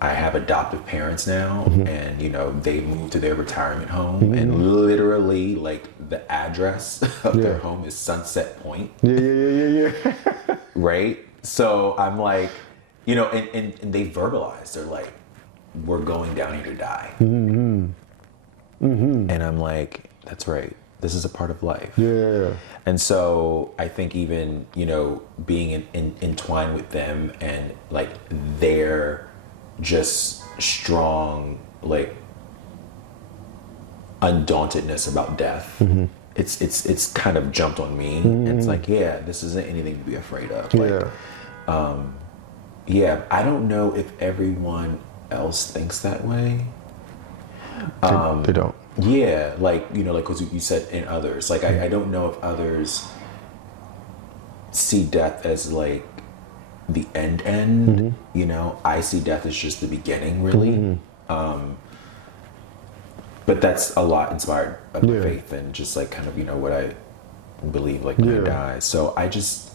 I have adoptive parents now, and they moved to their retirement home, and literally, like, the address of their home is Sunset Point. Yeah. Right? So I'm like, and they verbalize. They're like, we're going down here to die. And I'm like, that's right. This is a part of life. Yeah. And so I think even, being entwined with them and like their just strong, like, undauntedness about death, it's kind of jumped on me. And it's like, yeah, this isn't anything to be afraid of. Like, I don't know if everyone else thinks that way. They don't. Yeah, like, because you said in others, like, I don't know if others see death as like the end. I see death as just the beginning, really. But that's a lot inspired by my faith and just like kind of, what I believe, like, when I die. So I just,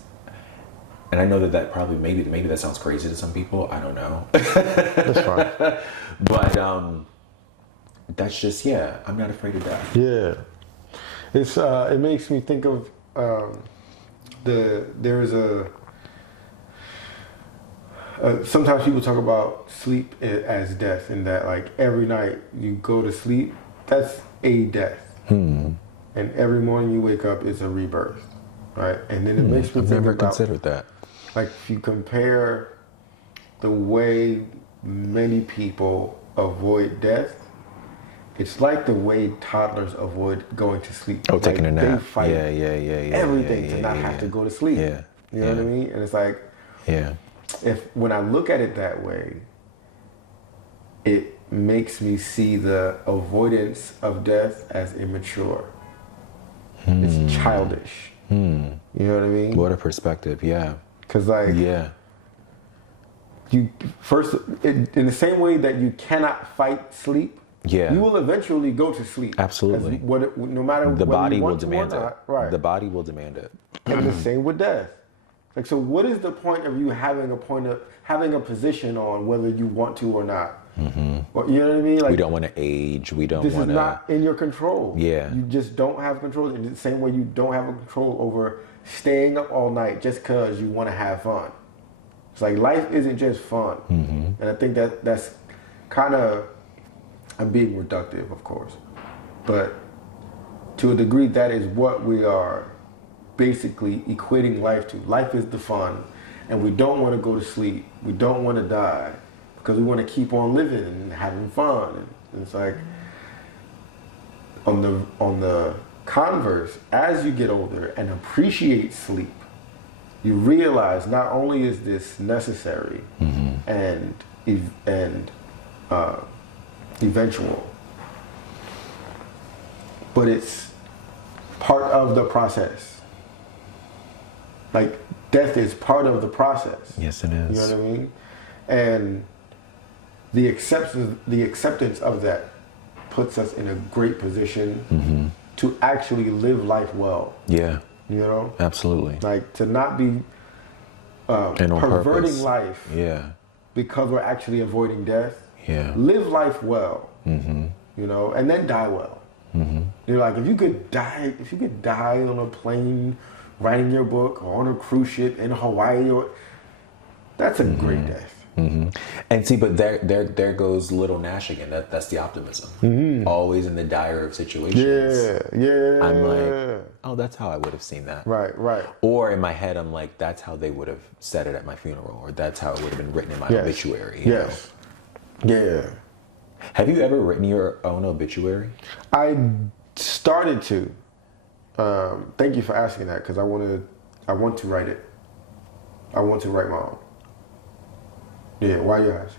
and I know that probably, maybe that sounds crazy to some people. I don't know. That's fine. But, that's just, I'm not afraid of that. Yeah. It's it makes me think of sometimes people talk about sleep as death, and that like every night you go to sleep, that's a death. And every morning you wake up, it's a rebirth. Right? And then it makes me think never about, considered that. like, if you compare the way many people avoid death, it's like the way toddlers avoid going to sleep. Oh, taking a nap. They fight everything to not have to go to sleep. Yeah. You know what I mean? And it's like, when I look at it that way, it makes me see the avoidance of death as immature. It's childish. You know what I mean? What a perspective, yeah. Because, like, you first, in the same way that you cannot fight sleep, you will eventually go to sleep. Absolutely. No matter the whether body you will want to demand or it. not. Right. The body will demand it. And the same with death. Like, so what is the point of you having a position on whether you want to or not? Well, you know what I mean? Like, we don't want to age. We don't want to. This is not in your control. Yeah. You just don't have control. In the same way you don't have control over staying up all night just because you want to have fun. It's like life isn't just fun. And I think that's kind of, I'm being reductive, of course, but to a degree that is what we are basically equating life to. Life is the fun, and we don't want to go to sleep. We don't want to die because we want to keep on living and having fun. And it's like, on the converse, as you get older and appreciate sleep, you realize not only is this necessary and eventual, but it's part of the process. Like, death is part of the process. Yes, it is. You know what I mean? And the acceptance of that puts us in a great position to actually live life well. Yeah. You know? Absolutely. Like, to not be perverting purpose. life because we're actually avoiding death. Yeah. Live life well, you know, and then die well. You're like, if you could die on a plane, writing your book, or on a cruise ship in Hawaii, that's a great death. And see, but there goes little Nash again. That's the optimism. Always in the dire of situations. Yeah. I'm like, oh, that's how I would have seen that. Right. Or in my head, I'm like, that's how they would have said it at my funeral, or that's how it would have been written in my obituary. You know? Yeah. Have you ever written your own obituary? I started to. Thank you for asking that, because I want to write it. I want to write my own. Yeah, why you ask?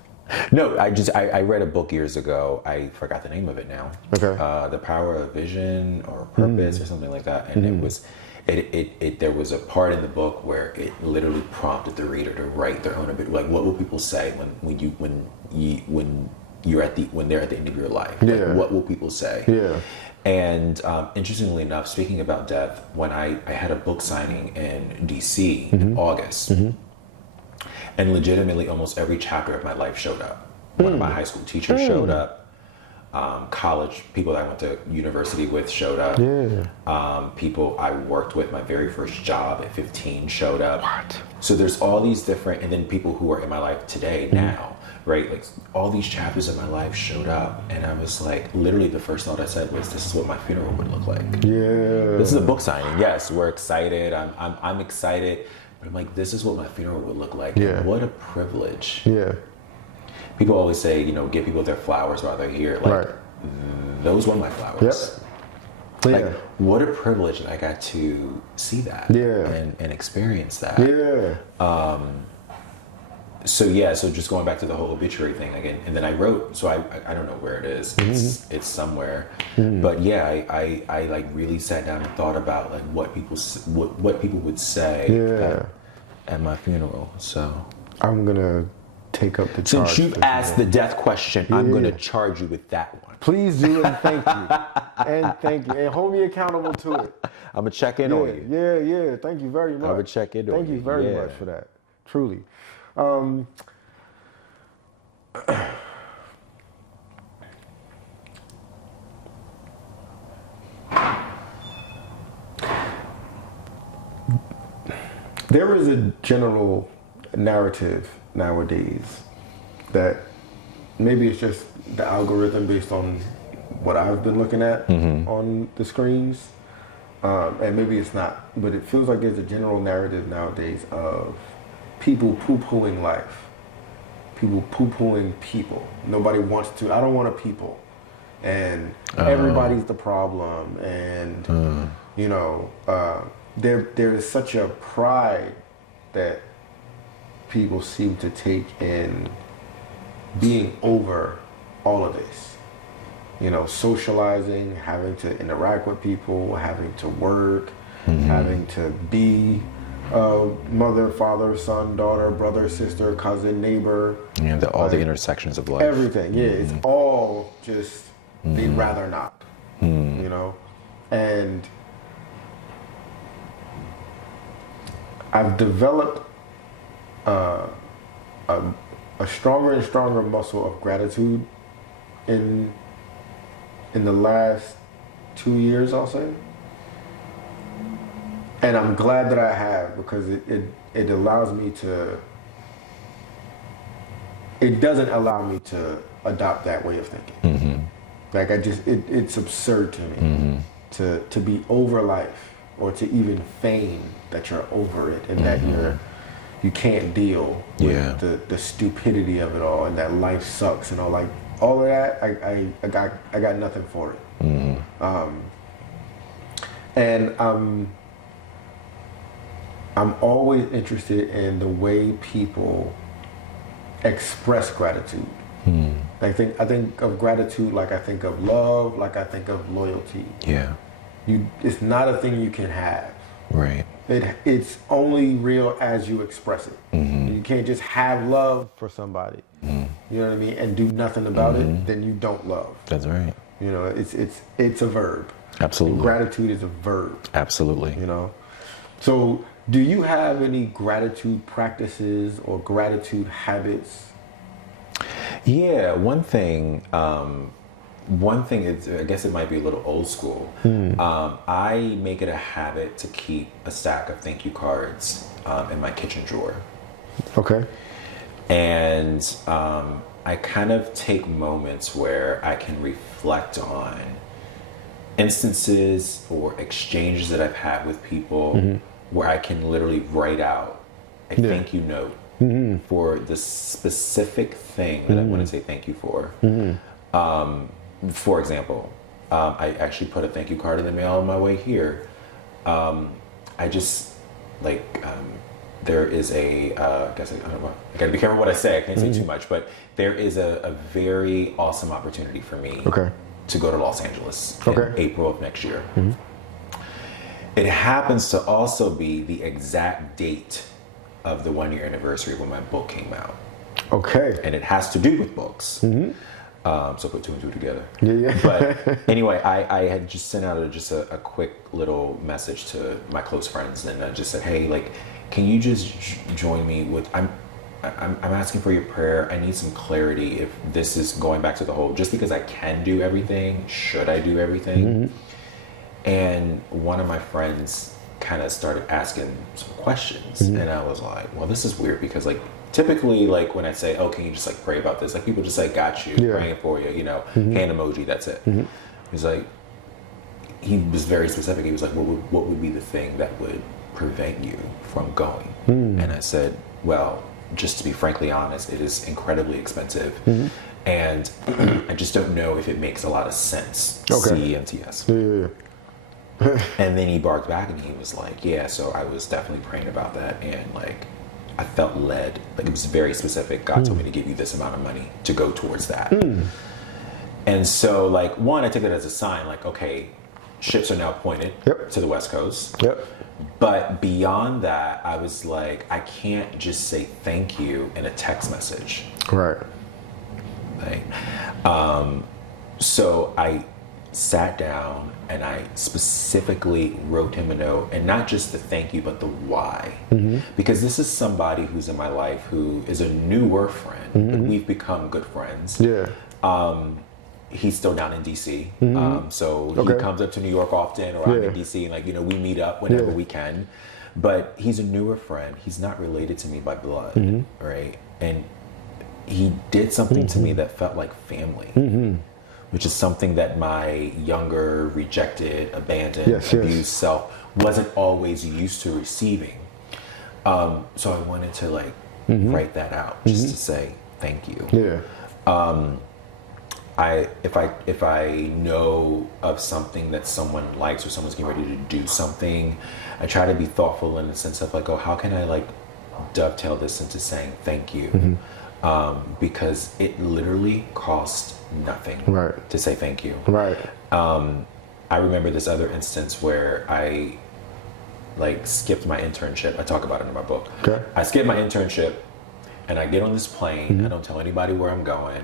No, I read a book years ago. I forgot the name of it now. Okay. The Power of Vision or Purpose or something like that. And there was a part in the book where it literally prompted the reader to write their own obituary. Like, what will people say when they're at the end of your life? Yeah. Like, what will people say? Yeah. And interestingly enough, speaking about death, when I had a book signing in DC in August, and legitimately almost every chapter of my life showed up. One of my high school teachers showed up. College people that I went to university with showed up. Yeah. People I worked with, my very first job at 15 showed up. What? So there's all these different, and then people who are in my life today now, right? Like all these chapters of my life showed up, and I was like, literally the first thought I said was, this is what my funeral would look like. Yeah. This is a book signing. Yes, we're excited. I'm excited. But I'm like, this is what my funeral would look like. Yeah. And what a privilege. Yeah. People always say, you know, give people their flowers while they're here. Like, those were my flowers. Yep. Like, Yeah. what a privilege that I got to see that. Yeah. And experience that. Yeah. So just going back to the whole obituary thing again, and then I wrote, so I don't know where it is. It's somewhere. But yeah, I like really sat down and thought about like what people would say at my funeral. So I'm gonna take up the charge. since you've asked the death question, I'm going to charge you with that one. Please do, and thank you. And thank you. And hold me accountable to it. I'm going to check in on you. Yeah. Thank you very much. I would check in on Thank you very much for that. Truly. There is a general narrative nowadays that maybe it's just the algorithm based on what I've been looking at on the screens, and maybe it's not, but it feels like there's a general narrative nowadays of people poo-pooing life, people poo-pooing people. Nobody wants to. I don't want a people, and everybody's the problem, and you know, there is such a pride that people seem to take in being over all of this. You know, socializing, having to interact with people, having to work, having to be mother, father, son, daughter, brother, sister, cousin, neighbor. Yeah, all the intersections of life. Everything, yeah. It's all just, they'd rather not, you know? And I've developed a stronger and stronger muscle of gratitude in the last 2 years, I'll say. And I'm glad that I have, because it allows me to, it doesn't allow me to adopt that way of thinking. Like it's absurd to me to be over life, or to even feign that you're over it, and that you can't deal with the stupidity of it all, and that life sucks and all, like all of that. I got nothing for it. And I'm always interested in the way people express gratitude. I think of gratitude like I think of love, like I think of loyalty. Yeah. It's not a thing you can have. Right. It's only real as you express it. You can't just have love for somebody. You know what I mean? And do nothing about it, then you don't love. That's right. You know, it's a verb. Absolutely. And gratitude is a verb. Absolutely. You know? So do you have any gratitude practices or gratitude habits? Yeah, one thing is, I guess it might be a little old school. I make it a habit to keep a stack of thank you cards in my kitchen drawer. Okay. And I kind of take moments where I can reflect on instances or exchanges that I've had with people where I can literally write out a thank you note for the specific thing that I want to say thank you for. For example, I actually put a thank you card in the mail on my way here. I just there is I guess I don't know. I gotta be careful what I say. I can't say too much, but there is a very awesome opportunity for me to go to Los Angeles in April of next year. It happens to also be the exact date of the 1-year anniversary when my book came out. Okay. And it has to do with books. So put two and two together. Yeah. But anyway, I had just sent out a quick little message to my close friends, and I just said, hey, like, can you just join me with, I'm asking for your prayer. I need some clarity if this is going back to the whole, just because I can do everything, should I do everything? And one of my friends kind of started asking some questions, and I was like, well, this is weird, because like typically, like when I say, oh, can you just like pray about this, like people just like, got you, praying for you, you know, hand emoji, that's it. He's like, he was very specific. He was like, what would be the thing that would prevent you from going? And I said, well, just to be frankly honest, it is incredibly expensive, and I just don't know if it makes a lot of sense. CENTS. And then he barked back and he was like, yeah, so I was definitely praying about that, and like I felt led, like it was very specific. God told me to give you this amount of money to go towards that. And so like, one, I took it as a sign, like, okay, ships are now pointed to the West Coast. But beyond that, I was like, I can't just say thank you in a text message. Right. So I sat down and I specifically wrote him a note, and not just the thank you, but the why. Because this is somebody who's in my life who is a newer friend, but we've become good friends. He's still down in DC. So he comes up to New York often, or I'm in DC, and like, you know, we meet up whenever we can. But he's a newer friend. He's not related to me by blood, right? And he did something to me that felt like family, which is something that my younger, rejected, abandoned, abused self wasn't always used to receiving. So I wanted to like write that out, just to say thank you. If I know of something that someone likes, or someone's getting ready to do something, I try to be thoughtful in the sense of like, oh, how can I like dovetail this into saying thank you? Because it literally cost nothing to say thank you. I remember this other instance where I like skipped my internship. I talk about it in my book. I skipped my internship and I get on this plane. I don't tell anybody where I'm going.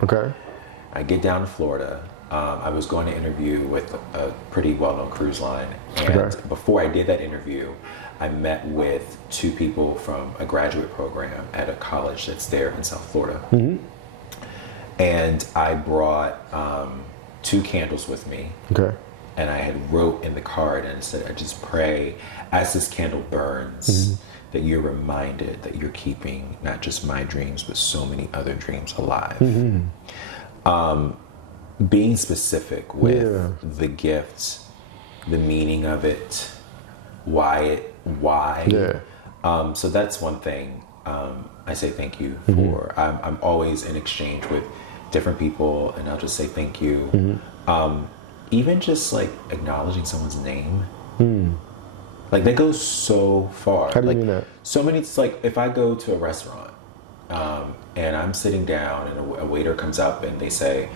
I get down to Florida. I was going to interview with a pretty well-known cruise line. And before I did that interview, I met with two people from a graduate program at a college that's there in South Florida. And I brought 2 candles with me. And I had wrote in the card, and it said, I just pray as this candle burns, that you're reminded that you're keeping not just my dreams, but so many other dreams alive. Being specific with the gift, the meaning of it, why. So that's one thing I say thank you for. I'm always in exchange with different people, and I'll just say thank you. Even just like acknowledging someone's name, like that goes so far. How do you mean that? So many, it's like if I go to a restaurant and I'm sitting down and a waiter comes up and they say,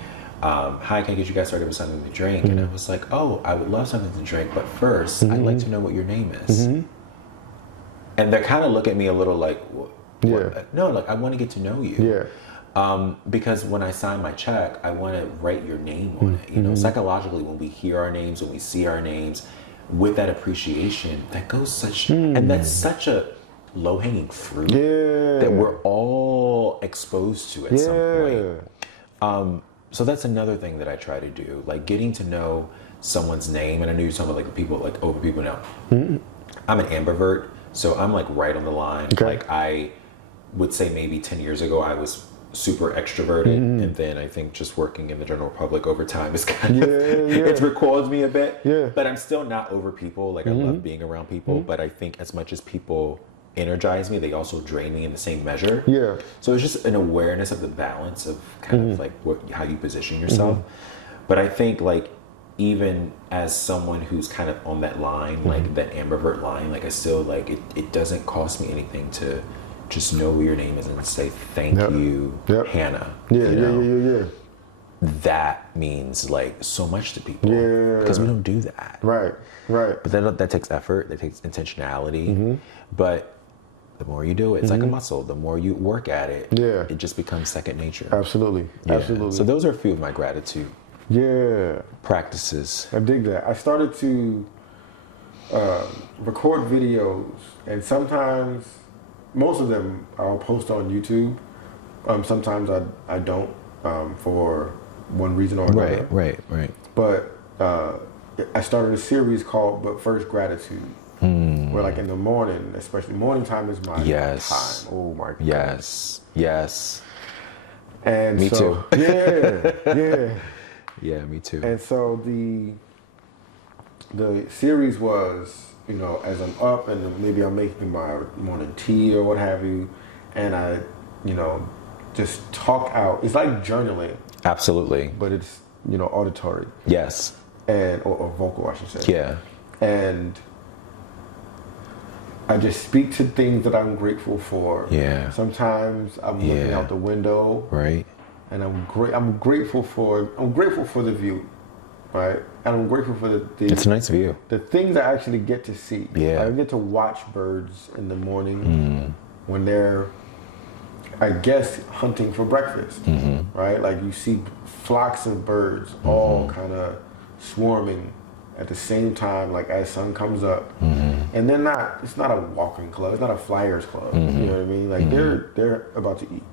hi, can I get you guys started with something to drink? And I was like, oh, I would love something to drink, but first I'd like to know what your name is. And they kind of look at me a little like, what? No, like I want to get to know you. Because when I sign my check, I want to write your name on it. You know, psychologically, when we hear our names, when we see our names, with that appreciation, that goes such, and that's such a low-hanging fruit that we're all exposed to at some point. So that's another thing that I try to do, like getting to know someone's name. And I know you're talking about like people, like older people now. I'm an ambivert, so I'm like right on the line. Like I would say maybe 10 years ago, I was super extroverted, and then I think just working in the general public over time is kind of it's recoiled me a bit. But I'm still not over people. Like I love being around people, but I think as much as people energize me, they also drain me in the same measure. So it's just an awareness of the balance of kind of like how you position yourself. But I think like even as someone who's kind of on that line, like that ambivert line, like I still like it doesn't cost me anything to just know what your name is and say thank you, Hannah. That means like so much to people because we don't do that. But that takes effort, that takes intentionality. But the more you do it, it's like a muscle. The more you work at it, it just becomes second nature. Absolutely. So those are a few of my gratitude practices. I dig that. I started to record videos, and sometimes most of them I'll post on YouTube. Sometimes I don't, for one reason or another. Right. But I started a series called "But First Gratitude," where like in the morning, especially morning time, is my time. Oh my God. Yes. And me so, too. Yeah. Yeah, me too. And so the series was, you know, as I'm up and maybe I'm making my morning tea or what have you, and I, you know, just talk out. It's like journaling. Absolutely. But it's, you know, auditory. Yes. And or vocal, I should say. Yeah. And I just speak to things that I'm grateful for. Yeah. Sometimes I'm looking out the window. Right. And I'm grateful for the view. Right? And I'm grateful for the it's a nice view. The things I actually get to see. Yeah. I get to watch birds in the morning when they're, I guess, hunting for breakfast. Right? Like you see flocks of birds all kind of swarming at the same time, like as sun comes up. And it's not a walking club, it's not a flyers club. You know what I mean? Like they're about to eat.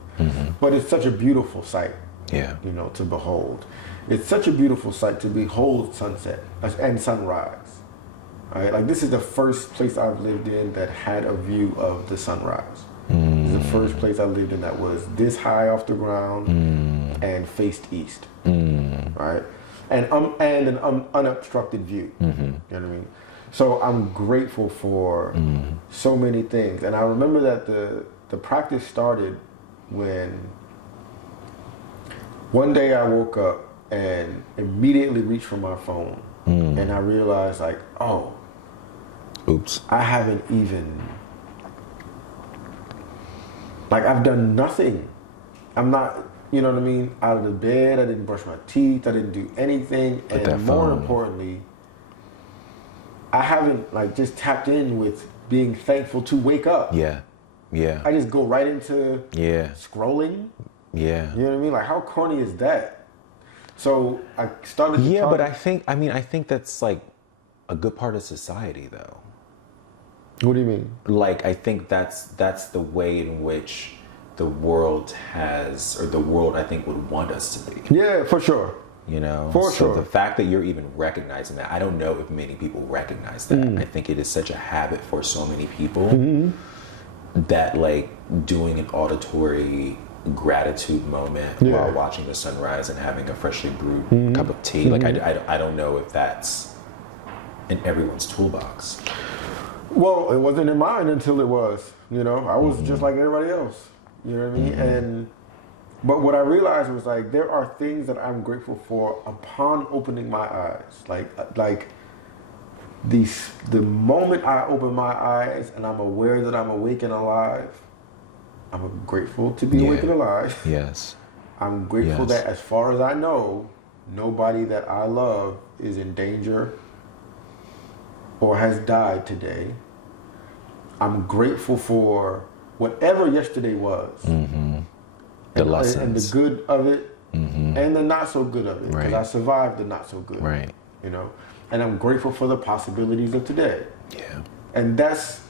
But it's such a beautiful sight. Yeah. You know, to behold. It's such a beautiful sight to behold sunset and sunrise. Right? Like this is the first place I've lived in that had a view of the sunrise. It's the first place I lived in that was this high off the ground and faced east. Right? And an unobstructed view. You know what I mean? So I'm grateful for so many things. And I remember that the practice started when one day I woke up and immediately reached for my phone. And I realized like, oh, oops. I haven't even, like I've done nothing. I'm not, you know what I mean, out of the bed. I didn't brush my teeth. I didn't do anything. And more importantly, I haven't like just tapped in with being thankful to wake up. Yeah. I just go right into scrolling. Yeah. You know what I mean? Like how corny is that? So I started to but I think that's like a good part of society though. What do you mean? Like I think that's the way in which the world has, or the world I think would want us to be. Yeah, for sure. You know? For sure. So the fact that you're even recognizing that, I don't know if many people recognize that. I think it is such a habit for so many people that like doing an auditory gratitude moment while watching the sunrise and having a freshly brewed cup of tea. Like I don't know if that's in everyone's toolbox. Well, it wasn't in mine until it was. You know, I was just like everybody else. You know what I mean? But what I realized was like there are things that I'm grateful for upon opening my eyes. Like the moment I open my eyes and I'm aware that I'm awake and alive, I'm grateful to be awake and alive. Yes. I'm grateful that as far as I know, nobody that I love is in danger or has died today. I'm grateful for whatever yesterday was. The lessons. And the good of it and the not so good of it. Because I survived the not so good. Right. You know? And I'm grateful for the possibilities of today. Yeah. And that's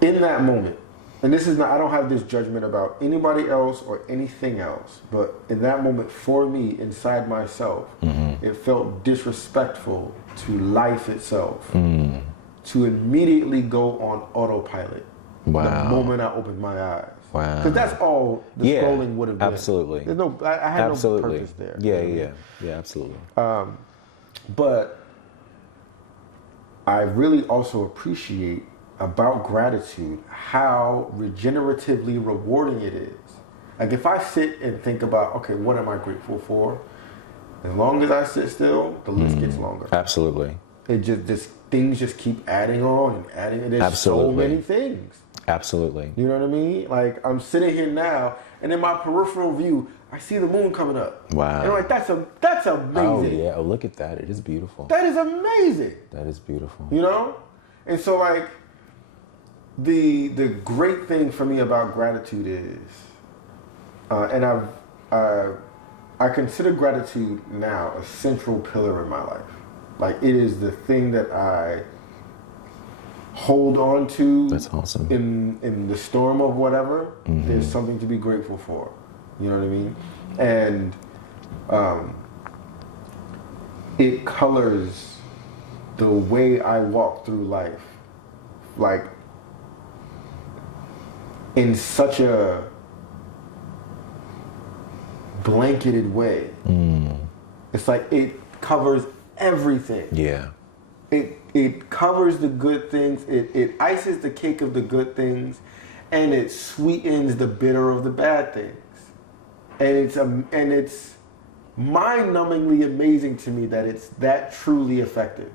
in that moment. And this is not, I don't have this judgment about anybody else or anything else, but in that moment for me, inside myself, it felt disrespectful to life itself to immediately go on autopilot the moment I opened my eyes. Wow. Because that's all the scrolling would have been. Absolutely. There's no, I had no purpose there. Yeah, absolutely. But I really also appreciate about gratitude how regeneratively rewarding it is. Like if I sit and think about, okay, what am I grateful for? As long as I sit still, the list gets longer. Absolutely. It just things just keep adding on and adding. And there's so many things. Absolutely. You know what I mean? Like I'm sitting here now, and in my peripheral view, I see the moon coming up. Wow. And I'm like, that's amazing. Oh yeah. Oh, look at that. It is beautiful. That is amazing. That is beautiful. You know? And so like the great thing for me about gratitude is, and I consider gratitude now a central pillar in my life. Like it is the thing that hold on to. That's awesome. In the storm of whatever, there's something to be grateful for. You know what I mean? And it colors the way I walk through life, like in such a blanketed way. It's like it covers everything. Yeah. It covers the good things. It ices the cake of the good things, and it sweetens the bitter of the bad things. And it's mind-numbingly amazing to me that it's that truly effective.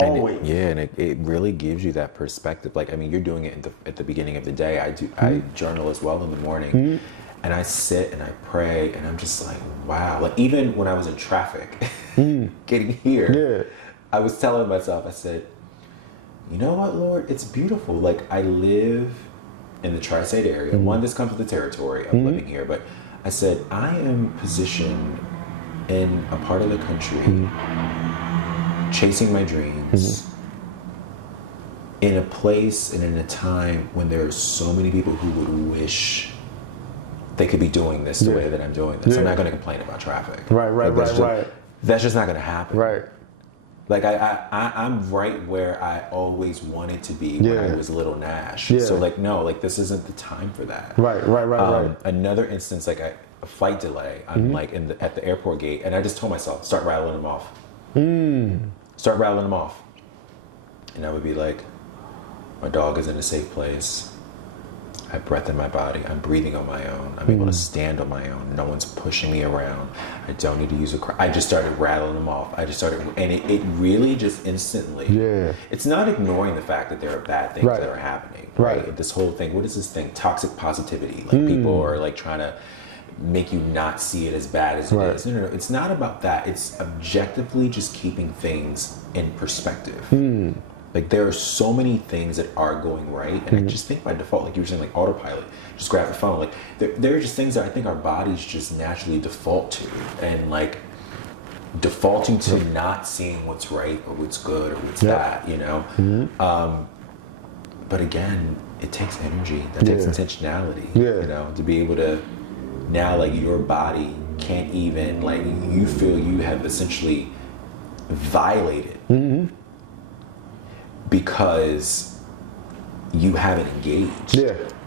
Always. And it really gives you that perspective. Like, I mean, you're doing it at the beginning of the day. I journal as well in the morning, and I sit and I pray, and I'm just like, wow. Like, even when I was in traffic, getting here, I was telling myself, I said, you know what, Lord, it's beautiful. Like, I live in the tri-state area. One, this comes with the territory of living here, but I said, I am positioned in a part of the country, chasing my dreams, in a place and in a time when there are so many people who would wish they could be doing this the way that I'm doing this. I'm not going to complain about traffic. Right. That's just not going to happen. Right. Like, I'm right where I always wanted to be when I was little Nash. So, like, no, like, this isn't the time for that. Right. Another instance, like a flight delay, I'm like at the airport gate, and I just told myself, start rattling them off. Start rattling them off. And I would be like, my dog is in a safe place. I have breath in my body. I'm breathing on my own. I'm able to stand on my own. No one's pushing me around. I don't need to use I just started rattling them off. And it really just instantly. It's not ignoring the fact that there are bad things that are happening. Right. This whole thing. What is this thing? Toxic positivity. Like, people are like trying to make you not see it as bad as it is. No. It's not about that. It's objectively just keeping things in perspective. Like, there are so many things that are going right, and I just think by default, like you were saying, like autopilot, just grab the phone. Like, there are just things that I think our bodies just naturally default to, and like defaulting to not seeing what's right or what's good or what's bad, you know. But again, it takes energy. That takes intentionality. You know, to be able to now, like, your body can't even, like, you feel you have essentially violated. Because you haven't engaged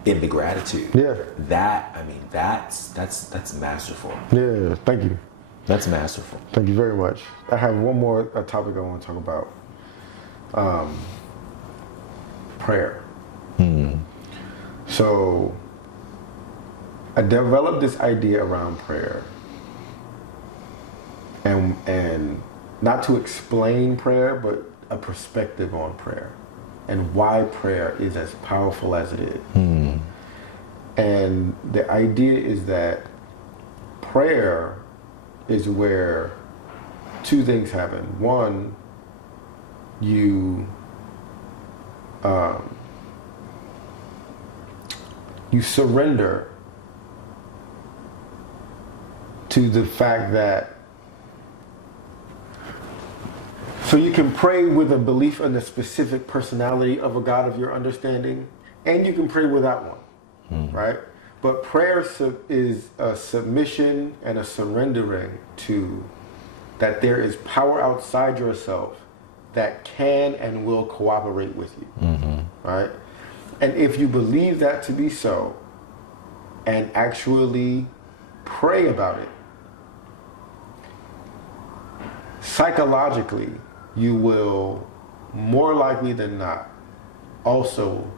in the gratitude. That, I mean, that's masterful. Thank you. That's masterful. Thank you very much. I have one more topic I want to talk about. Prayer. So I developed this idea around prayer, and not to explain prayer, but a perspective on prayer and why prayer is as powerful as it is. And the idea is that prayer is where two things happen. One, you surrender to the fact that, so you can pray with a belief in the specific personality of a God of your understanding, and you can pray without one, right? But prayer is a submission and a surrendering to that there is power outside yourself that can and will cooperate with you, right? And if you believe that to be so, and actually pray about it, psychologically, you will more likely than not also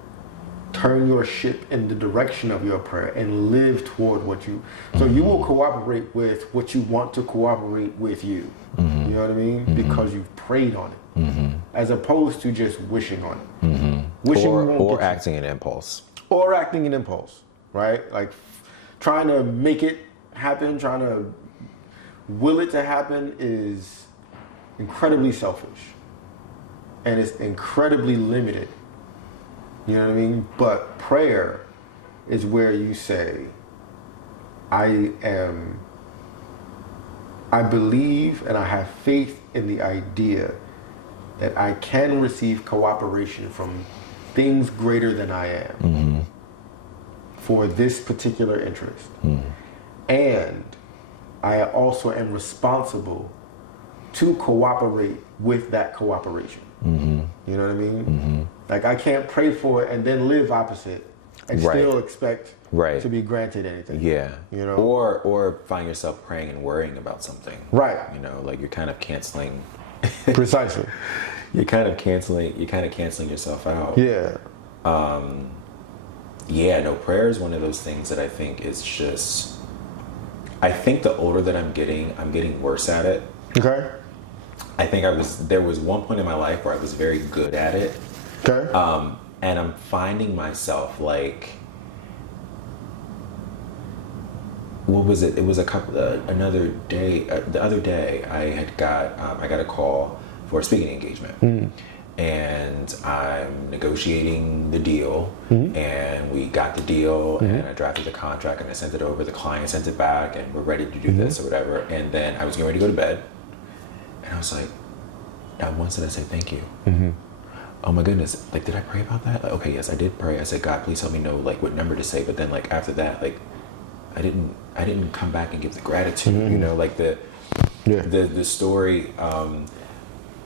turn your ship in the direction of your prayer and live toward what you, so you will cooperate with what you want to cooperate with you. You know what I mean? Because you've prayed on it, as opposed to just wishing on it. Wishing or acting an impulse. Or acting an impulse, right? Like trying to make it happen, trying to will it to happen is incredibly selfish, and it's incredibly limited. You know what I mean? But prayer is where you say, I believe and I have faith in the idea that I can receive cooperation from things greater than I am for this particular interest. And I also am responsible to cooperate with that cooperation. You know what I mean? Like, I can't pray for it and then live opposite and still expect to be granted anything. Yeah. You know? Or find yourself praying and worrying about something. Right. You know, like you're kind of canceling. Precisely. You're kind of canceling yourself out. Yeah. Yeah, no, prayer is one of those things that I think is just, I think the older that I'm getting worse at it. Okay. I think there was one point in my life where I was very good at it. Okay. And I'm finding myself like, what was it? It was another day. The other day, I got a call for a speaking engagement, and I'm negotiating the deal, and we got the deal, and I drafted the contract, and I sent it over. The client sent it back, and we're ready to do this or whatever. And then I was getting ready to go to bed, and I was like, not once did I say thank you. Oh my goodness, like, did I pray about that? Like, okay, yes, I did pray. I said, God, please help me know like what number to say. But then like after that, like, I didn't come back and give the gratitude. You know, like the story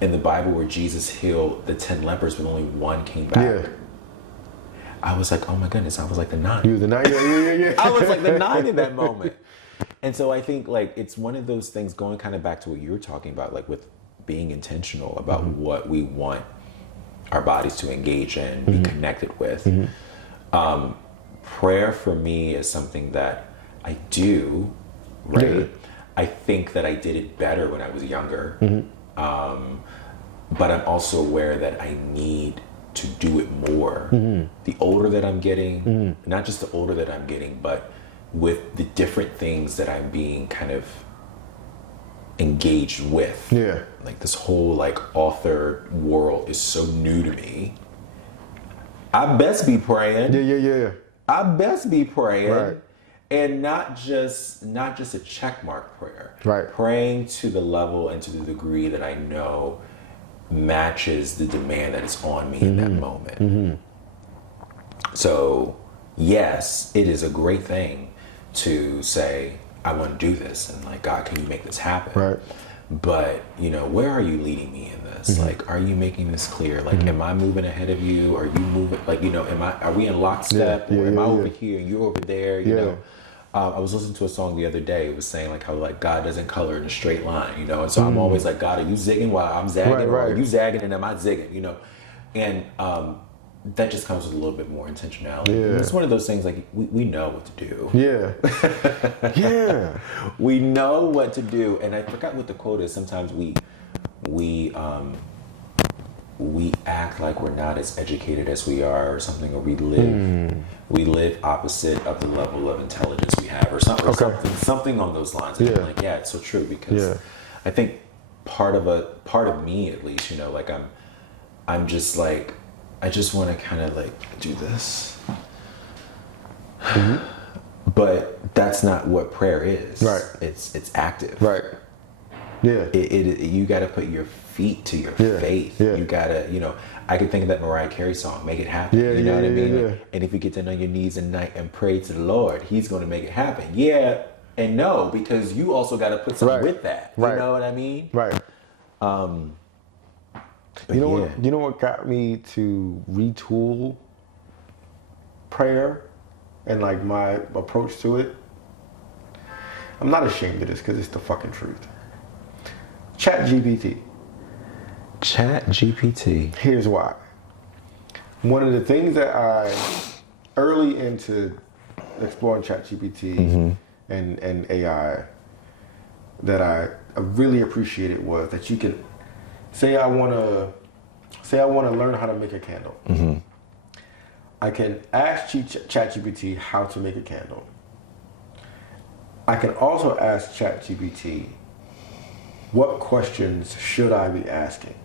in the Bible where Jesus healed the 10 lepers, but only one came back. Yeah. I was like, oh my goodness, I was like the 9. You were the 9. Yeah. I was like the 9 in that moment. And so I think like it's one of those things, going kind of back to what you were talking about, like with being intentional about what we want our bodies to engage in, be connected with. Prayer for me is something that I do, right? Yeah. I think that I did it better when I was younger. But I'm also aware that I need to do it more. The older that I'm getting, not just the older that I'm getting, but with the different things that I'm being kind of engaged with. Yeah. Like this whole like author world is so new to me. I best be praying. Yeah. I best be praying. Right. And not just a check mark prayer. Right. Praying to the level and to the degree that I know matches the demand that is on me in that moment. So yes, it is a great thing to say, I want to do this, and like, God, can you make this happen? Right. But, you know, where are you leading me in this? Like, are you making this clear? Like, am I moving ahead of you? Are you moving, like, you know, are we in lockstep? Or am I over here and you're over there? You know, I was listening to a song the other day. It was saying like how like God doesn't color in a straight line, you know? And so I'm always like, God, are you zigging while I'm zagging? Right. Or are you zagging and am I zigging, you know? And that just comes with a little bit more intentionality. Yeah. It's one of those things like we know what to do. Yeah. Yeah. We know what to do. And I forgot what the quote is. Sometimes we act like we're not as educated as we are or something, or we live opposite of the level of intelligence we have or something, something on those lines. And I'm like, yeah, it's so true, because I think part of me at least, you know, like I'm just like, I just want to kind of like do this. But that's not what prayer is. Right. It's active. Right. Yeah. You got to put your feet to your faith. Yeah. You got to, you know, I could think of that Mariah Carey song, Make It Happen. Yeah, you know what I mean? Yeah. And if you get down on your knees at night and pray to the Lord, He's going to make it happen. Yeah and no, because you also got to put something with that. You know what I mean? Right. You know what got me to retool prayer and like my approach to it? I'm not ashamed of this because it's the fucking truth. ChatGPT. Here's why. One of the things that I early into exploring ChatGPT and AI that I really appreciated was that you can say I want to learn how to make a candle. I can ask ChatGPT how to make a candle. I can also ask ChatGPT, what questions should I be asking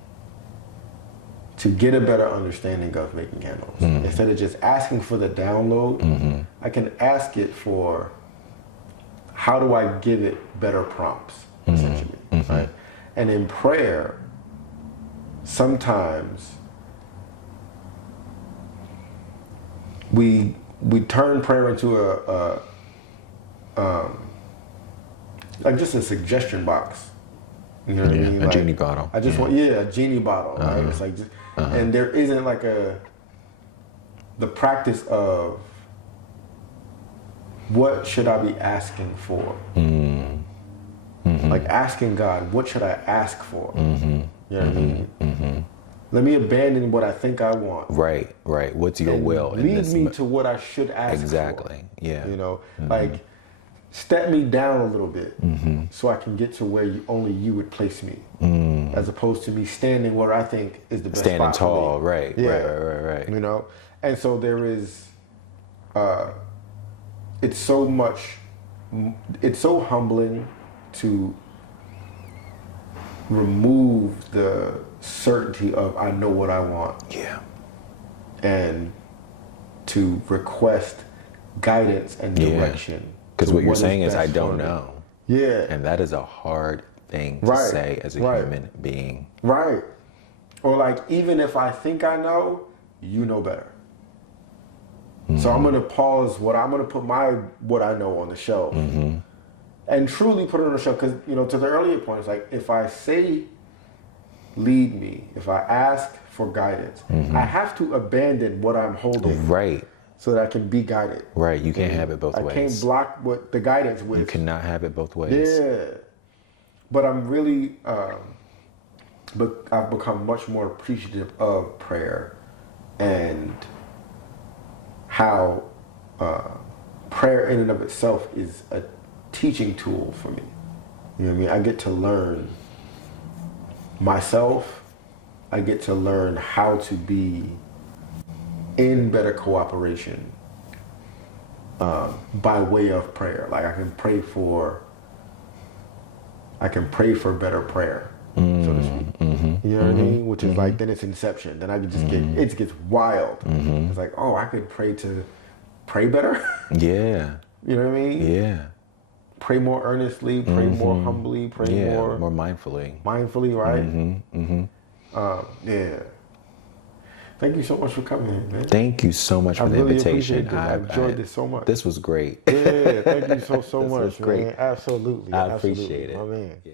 to get a better understanding of making candles? Instead of just asking for the download, I can ask it for how do I give it better prompts, essentially, right? And in prayer, sometimes we turn prayer into like just a suggestion box. You know what I mean? A Like, genie bottle. I just want a genie bottle. Right? It's like, and there isn't like the practice of what should I be asking for? Like asking God, what should I ask for? You know what I mean? Let me abandon what I think I want. Right. What's your will? Lead me to what I should ask for. Exactly. Yeah. You know, like step me down a little bit so I can get to where only you would place me, as opposed to me standing where I think is the best Standing spot for tall. me. Right. Right. You know, and so there is. It's so humbling to remove the certainty of I know what I want. Yeah. And to request guidance and direction. Because what you're saying is best I don't for me. know. Yeah. And that is a hard thing to say as a human being. Right. Or like, even if I think I know, you know better. So I'm going to pause I'm going to put what I know on the shelf and truly put it on the shelf. Because, you know, to the earlier points, like if I say, lead me, if I ask for guidance, I have to abandon what I'm holding. Right. So that I can be guided. Right. You can't have it both ways. I can't block what the guidance with. You cannot have it both ways. Yeah. But I'm really, but I've become much more appreciative of prayer and how prayer in and of itself is a teaching tool for me. You know what I mean? I get to learn myself. I get to learn how to be in better cooperation by way of prayer. Like I can pray for better prayer, so to speak. You know what I mean? Which is like, then it's inception. Then I can just it gets wild. It's like, oh, I could pray better. Yeah. You know what I mean? Yeah. Pray more earnestly, pray more humbly, pray more mindfully. Mindfully, right? Yeah. Thank you so much for coming in, man. Thank you so much for the really invitation. I enjoyed this so much. This was great. Yeah, thank you so This much, was great. man. Absolutely. I appreciate it. My man. Yeah.